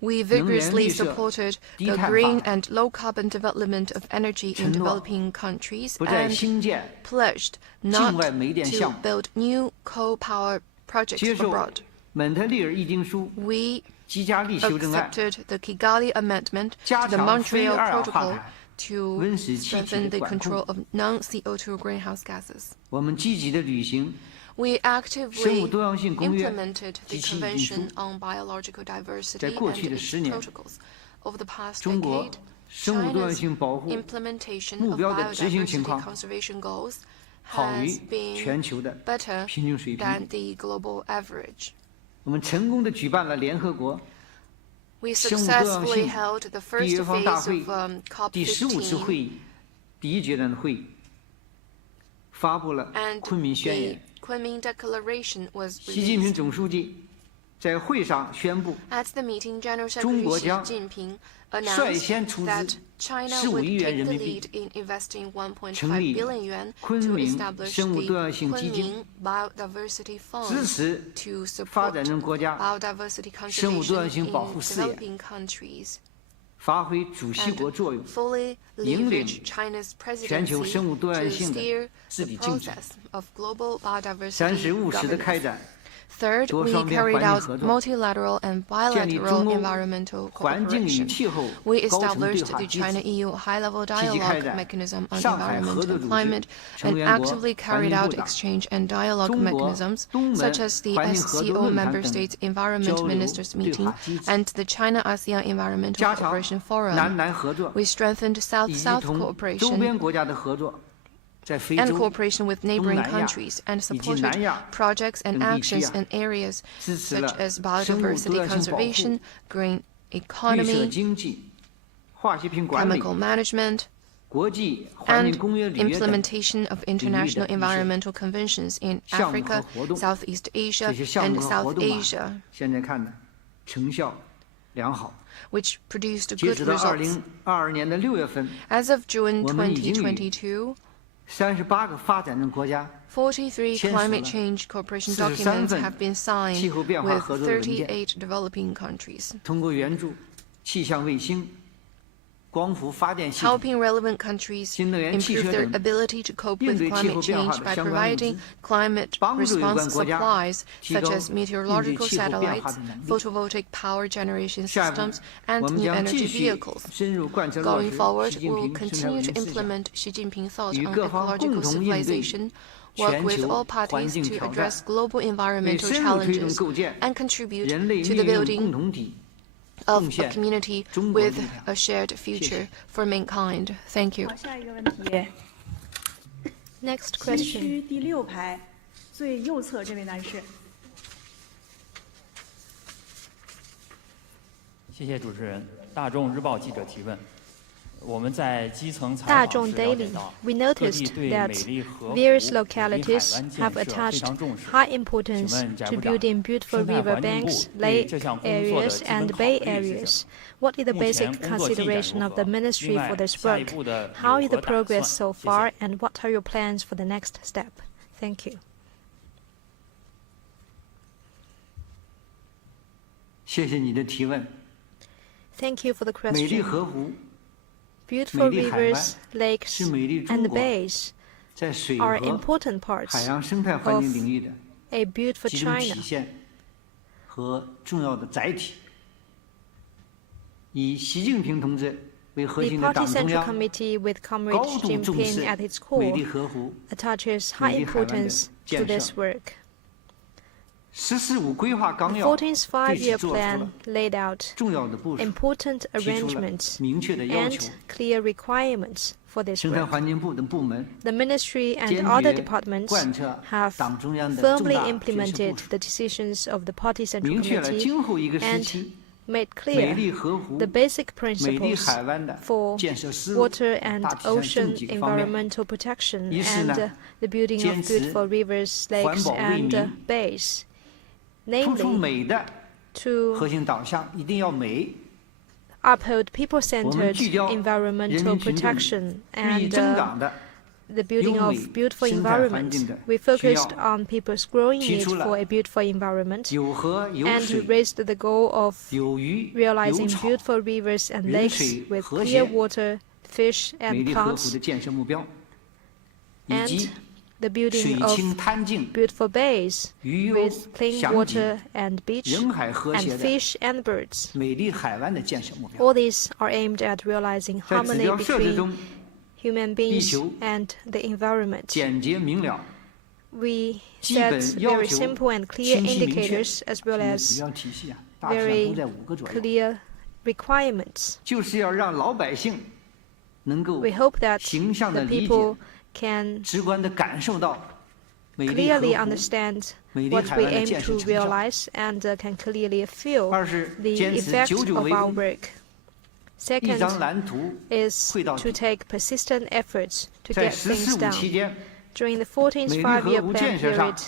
We vigorously supported the green and low-carbon development of energy in developing countries and pledged not to build new coal power projects abroad. We accepted the Kigali Amendment to the Montreal Protocol to strengthen the control of non-CO2 greenhouse gases. We actively implemented the Convention on Biological Diversity and its protocols. Over the past decade, China's implementation of biodiversity conservation goals has been better than the global average. We successfully held the first phase of COP15, and the Kunming Declaration was released. At the meeting, General Secretary Xi Jinping announced that China would take the lead in investing 1.5 billion yuan to establish the Kunming Biodiversity Fund to support biodiversity conservation in developing countries and fully leverage China's presidency to steer the process of global biodiversity governance. Third, we carried out multilateral and bilateral environmental cooperation. We established the China-EU high-level dialogue mechanism on environment and climate, and actively carried out exchange and dialogue mechanisms, such as the SCO Member States Environment Ministers Meeting and the China-ASEAN Environmental Cooperation Forum. We strengthened South-South cooperation and cooperation with neighboring countries, and supported projects and actions in areas such as biodiversity conservation, green economy, chemical management, and implementation of international environmental conventions in Africa, Southeast Asia, and South Asia, which produced good results. As of June 2022, 43 climate change cooperation documents have been signed with 38 developing countries, helping relevant countries improve their ability to cope with climate change by providing climate response supplies such as meteorological satellites, photovoltaic power generation systems, and new energy vehicles. Going forward, we will continue to implement Xi Jinping thought on ecological civilization, work with all parties to address global environmental challenges, and contribute to the building of a community with a shared future for mankind. Thank you. Next question. 西区第6排最右侧这位男士。谢谢主持人。大众日报记者提问。 Dajong Daily, we noticed that various localities have attached high importance to building beautiful river banks, lake areas, and bay areas. What is the basic consideration of the ministry for this work? How is the progress so far, and what are your plans for the next step? Thank you. 谢谢你的提问。 Thank you for the 美丽 question. 河湖 Beautiful rivers, lakes, and bays 在水 are 和 important parts 海洋生态环 of 境领域的 a beautiful 集中 China. 体现和重要的载体。以习近平同志为核 The 心的 Party 党中 Central 央 Committee with 高 Comrade 度 Xi 重 Jinping 视 at its 美 core 丽河湖 attaches high 美丽海湾的 importance to 建 this 设。 work. 十四五规划纲 The 要 14th 对此 five-year 做出了 plan laid out 重要的部署， important 提出了 arrangements 明确的要 and 求。 clear requirements for this 生态 work. 环境部等部门 The ministry and 坚 other 决 departments 贯彻 have 党中央的重 firmly 大决策 implemented 部署， the decisions of the Party Central 明确了 Committee 今后一个时 and 期 made 美丽 clear 河湖 the basic 美丽 principles 海湾的 for 建设思路 water and 大体上 ocean 这么几个方面。 environmental protection 一是 and 呢 the building 坚 of 持 beautiful rivers, 环 lakes, 保为 and 民 bays. 突出 Namely, 美的 to 核心导向，一定要美。 uphold 我们 people-centered 聚焦人 environmental 民群众 protection 日益 and 增长的 the building 优 of 美 beautiful 生态环 environment. 境的 We 需要， focused on people's growing 提 need 出了 for a beautiful environment 有河有 and 水 raised the goal of 有鱼有 realizing 草 beautiful rivers and 人 lakes 水 with 和 clear 谐 water, fish 美 and 丽河湖 plants, 的建设目标，以 and 及 the 水 building of 清滩净、 beautiful bays 鱼优 with clean 祥 water 景、 and beach 人海和 and 谐的 fish and birds. 美丽海湾的建设目标。 All these are aimed at realizing 在指 harmony 标设置 between 中， human beings 力求 and the environment. 简洁明了， We 基 set 本要 very 求 simple and clear 清晰明确。 indicators as well 这个指 as 标体系啊，大体上 very 都在5个左右， clear requirements. 就是要让老百姓能够 We hope that 形象的 the 理解、 people can 直观的感受到美丽河 clearly 湖 understand 美丽 what 海 we 湾的 aim 建设 to 成效。 realize and can clearly feel 二是 the 坚持 effect 久久 of 为 our 功， work. 一张 Second 蓝图 is 绘到 to 底。 take persistent efforts to 在 get 14 things 五期 done. 间， During the 14th 美丽 five-year 河湖 plan 建设上 period,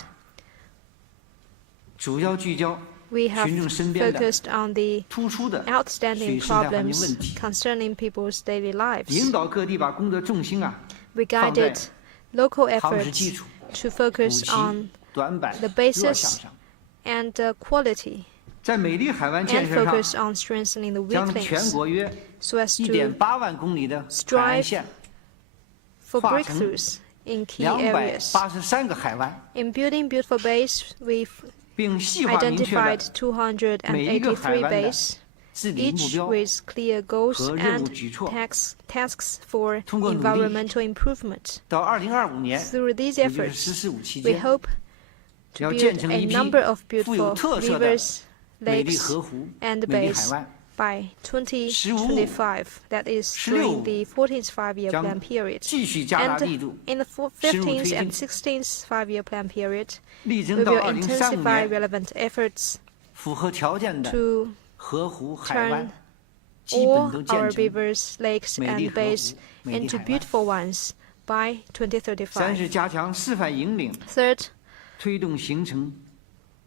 主要聚焦 we have 群众身边的 focused on the 突出的 outstanding 水生态环境 problems 问题， concerning people's daily 引 lives. 导各地把工作重心啊 We 放在 guided local 夯实基 efforts 础、 to 补 focus 齐 on 短板、 the 弱项 basis 上。 and quality 在美丽海湾 and 建设 focus 上， on strengthening the 将 weak 全 links 国约 so as to 1.8万公里的海岸线 for 划成 breakthroughs in key areas. 283个海湾， In building beautiful bays, we 并细化明确了 identified 每一个海 283 湾的 bases, 治理目 each 标 with clear goals 和任务 and 举措。 tasks for 通过努力 environmental improvement. 到2025年， Through these 也就是 efforts, “十四五”期 we 间， hope 要 to 建 build 成 a 一批 number of 富有 beautiful 特色的 rivers, 美丽 lakes, 河湖、 and 美丽海 bays 湾。 by 2025, that is 15 during the 14th five-year 将 plan period. 继续加大力 And 度， in the 深入推 15th 进 and 16th five-year plan period, 力 we 争到 will 2035 intensify 年 relevant efforts 符合条件的 to 河湖海湾 turn 基本 all 都 our 建成。 rivers, lakes, 美丽 and 河 bays 湖、美丽 into 海湾。 beautiful ones by 三 2035. 是加强示范引领， Third 推动形成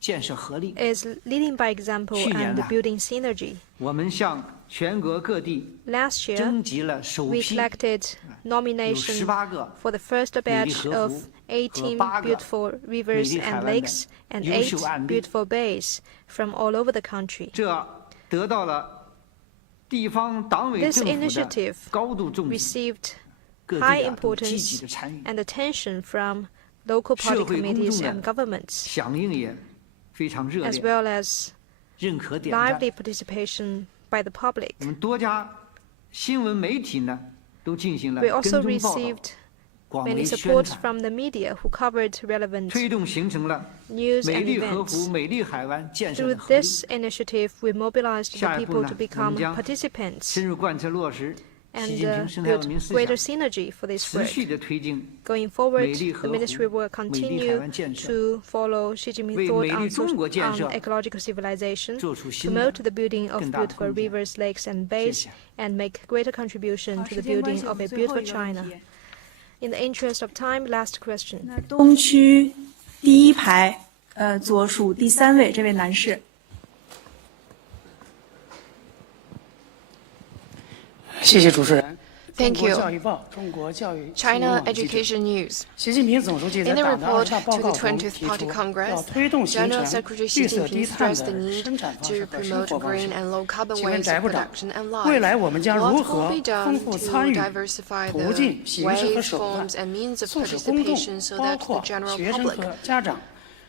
建设合力。 is leading by example 去年 and 呢， building synergy. 我们向全国各地 Last year, 征集了首 we 批 collected 有 nomination 18个 for the first 美丽 batch 河 of 湖 18 和8个 beautiful rivers 美丽海 and 湾的 lakes and 优秀 8案例。 beautiful bays from all over the country. 这得到了地方党委 This 政府的 initiative 高度重视， received 各 high 地都积 importance 极的参与， and attention from local party 社会公 committees 众 and 的 governments, 响应也非常热 as 烈， well as 认可点赞。 lively participation by the public. 我们多家新闻媒体呢都进行了 We 跟 also 踪报道， received 广 many 为宣 support 传， from the media who covered relevant 推动形成了 news 美 and 丽河 events. 湖、美丽海湾建设 Through 的合力。 this initiative, we mobilized the 下一步 people 呢 to 我 become 们将 participants 深入贯彻落实习 and 近平生态文 build 明思 greater 想， synergy for this 持 work. 续的推进 Going forward, 美丽 the 河湖、 ministry will 美丽海 continue 湾建设， to follow Xi Jinping's 为 thought 美丽 on, 中国建设 ecological civilization, 做出新的 promote the building of 更大的 beautiful 贡献。 rivers, lakes, and 谢 bays, 谢。 and make greater contribution 好， to 时 the 间关 building 系，我 of 们 a 最后 beautiful 一个 China. 问题。 In the interest of time, last question. 那东区第一排，左数第3位这位男士。谢谢主持人。 Thank 中国 you. 教育报、中国教育新 China 闻网记者 Education News. 习近平总书记在 In the 党的 report 20大报 to the 告中 20th 提 Party 出， Congress, 要推动形 General 成 Secretary Xi 绿色 Jinping 低碳 stressed the 的 need 生产方 to 式和生 promote 活方 green 式。 and low carbon 请问 ways 翟 of 部长， production and 未 life. 来我们将 What 如 will 何 be 丰 done 富 to 参与、 diversify 途 the 径、形式和 ways, 手段， forms, and means of 促使公众 participation so 包 that the 括 general 学生 public, 和家长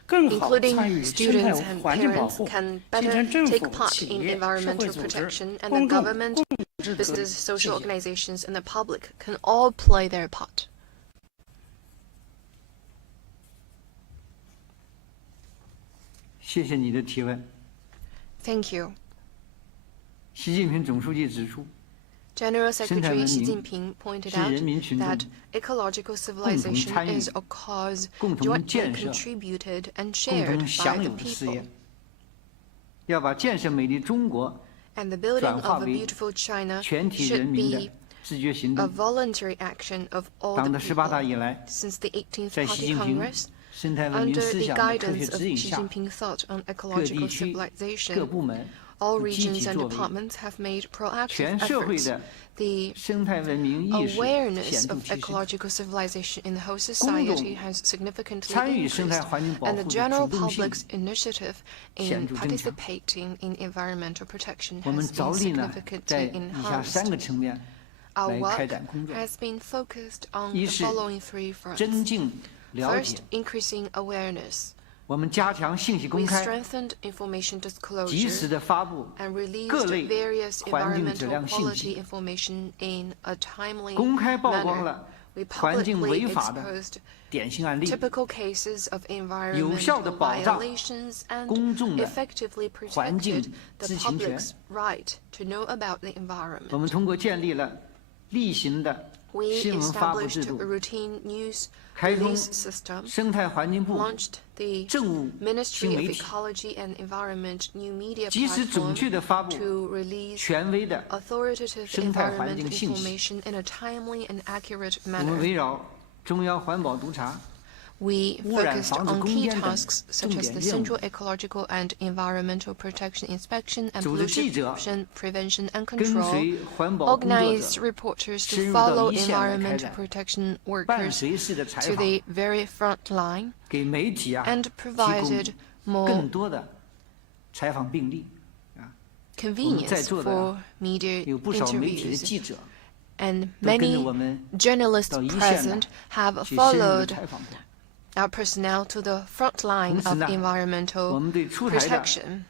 更好参 including 与生态 students and 环境保 parents, 护， can 形 better 成政 take 府、 part 企 in 业、社会 environmental 组织、 protection, and the 公众 government, 共治革 business, 命。 social 谢谢。 organizations, and the public can all play their part. 谢谢你的提问。 Thank you. 习近平总书记指出， General 生态 Secretary 文 Xi 明 Jinping pointed 是 out 人民群众 that ecological civilization 参与、 is a cause 共同 jointly 建设、 contributed and 共 shared 同 by 享 the 有的事 people. 业，要把建设美丽中国 And the building 转化 of a 为 beautiful China 全体人 should 民的 be 自觉行 a 动。 voluntary action of all 党 the 的18大 people. 以来， Since the 18th 在习 Party 近平 Congress, 生态文明 under 思 the 想的科学 guidance of 指引 Xi 下， Jinping thought on 各 ecological 地区、各 civilization, 部门 all 都积 regions 极 and 作为， departments have made proactive 全社会 efforts. 的 The 生态文明意识 awareness 显著 of 提升。 ecological civilization in the whole 公众 society has significantly 参与生态 increased, 环境保 and the 护的 general 主动性 public's initiative 显 in 著增强。 participating in environmental protection 我们 has 着 been 力呢，在 significantly 以下3 enhanced. 个层面 Our 来开 work 展工作： has been focused on 一 the 是 following three 增 fronts. 进了 First, 解， increasing awareness. 我们加强信息 We 公开， strengthened information 及 disclosure 时的发布 and 各 released 类 various 环境质 environmental 量信 quality 息， information in a timely 公开曝光 manner. 了 We 环境 publicly 违法的 exposed 典型案例， typical cases of 有效地 environmental 保障 violations and 公众的 effectively 环境 protected the 知情权。 public's right to know about the 我 environment. 们通过建立了例行的 We 新闻发布 established 制 a 度， routine news 开通 release system, 生态环境部 launched the 政务新 Ministry of 媒体， Ecology and Environment new media 及时准 platform 确地发布 to release 权威的 authoritative 生态环 environment 境信息。 information in a timely and accurate 我们 manner. 围绕中央环保督察、 We 污染 focused 防治 on 攻 key 坚等 tasks 重 such as 点 the 任务， central ecological and environmental protection inspection and 组织记者 pollution prevention and 跟 control, 随环保工作 organized 者 reporters 深 to 入到 follow 一线来开 environmental 展 protection 伴 workers 随式的采 to 访， the very front line, 给媒体啊 and 提 provided 供 more 更多的采访病例。 convenience 我们在座的 for media 有不少媒体的 interviews, 记者 and 都跟着 many 我们 journalists 到一线 present 呢 have 去深入的 followed 采访过。our personnel to the front line of environmental protection.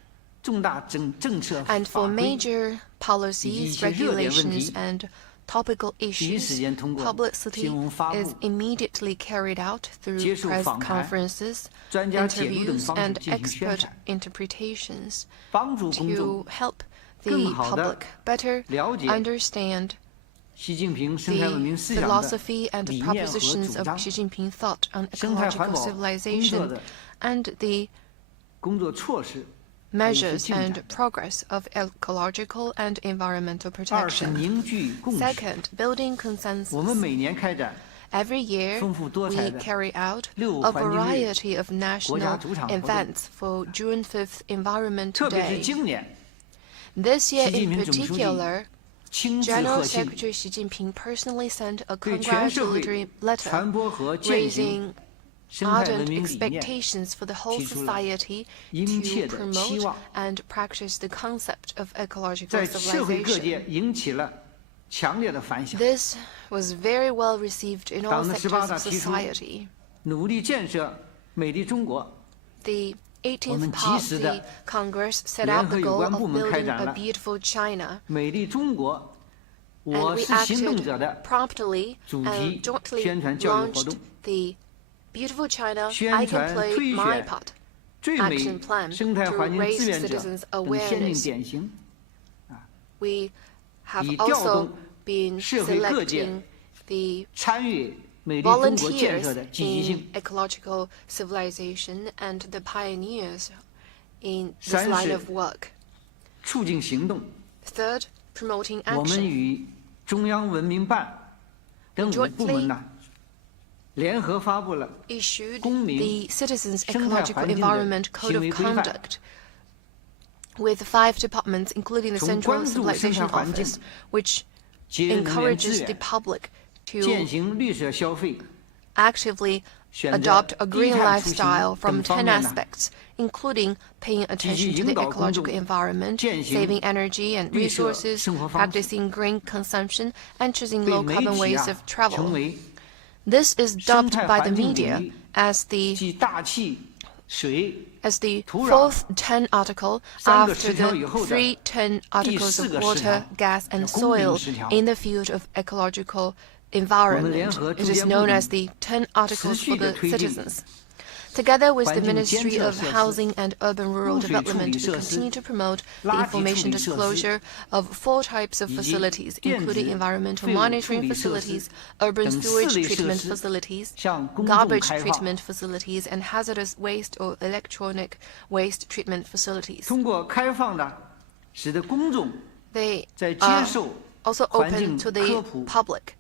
And for major policies, regulations, and topical issues, publicity is immediately carried out through press conferences, interviews, and expert interpretations to help the public better understand the philosophy and the propositions of Xi Jinping thought on ecological civilization and the measures and progress of ecological and environmental protection. Second, building consensus. Every year, we carry out a variety of national events for June 5th Environment Day. This year in particular, General Secretary Xi Jinping personally sent a congratulatory letter raising ardent expectations for the whole society to promote and practice the concept of ecological civilization. This was very well received in all sectors of society. The 18th Party Congress set out the goal of building a beautiful China, and we acted promptly and jointly launched the Beautiful China, I Can Play My Part action plan to raise citizens' awareness. We have also been selecting the volunteers in ecological civilization and the pioneers in this line of work. Third, promoting action. Jointly issued the Citizens' Ecological Environment Code of Conduct with 5 departments, including the Central Civilization Office, which encourages the public to actively adopt a green lifestyle from 10 aspects, including paying attention to the ecological environment, saving energy and resources, practicing green consumption, and choosing low-carbon ways of travel. This is dubbed by the media as the 4th 10 article after the 3 10 articles of water, gas, and soil in the field of ecological environment. It is known as the 10 articles for the citizens. Together with the Ministry of Housing and Urban-Rural Development, to continue to promote the information disclosure of 4 types of facilities, including environmental monitoring facilities, urban sewage treatment facilities, garbage treatment facilities, and hazardous waste or electronic waste treatment facilities. They are also open to the public.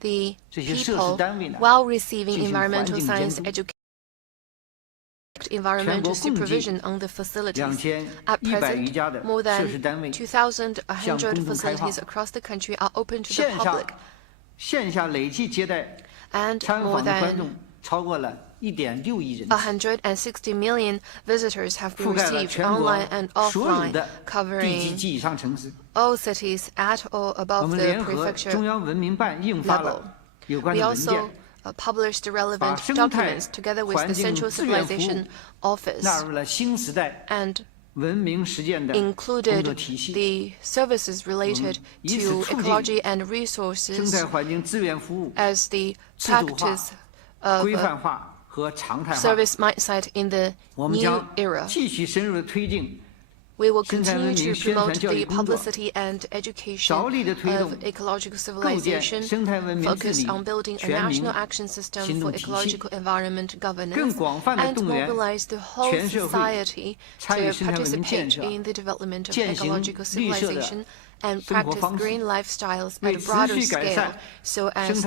The people, while receiving environmental science education, environmental supervision on the facilities. At present, more than 2,100 facilities across the country are open to the public, and more than 160 million visitors have been received online and offline, covering all cities at or above the prefecture level. We also published the relevant documents together with the Central Civilization Office and included the services related to ecology and resources as the practice of service mindset in the new era. We will continue to promote the publicity and education of ecological civilization, focused on building a national action system for ecological environment governance, and mobilize the whole society to participate in the development of ecological civilization and practice green lifestyles at a broader scale so as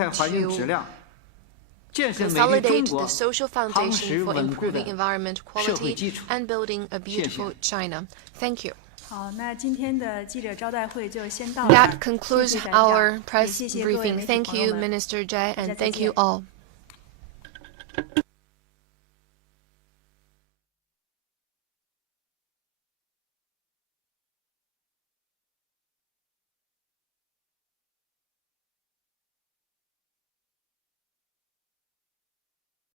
to consolidate the social foundation for improving environment quality and building a beautiful China. Thank you. That concludes our press briefing. Thank you, Minister Zhai, and thank you all.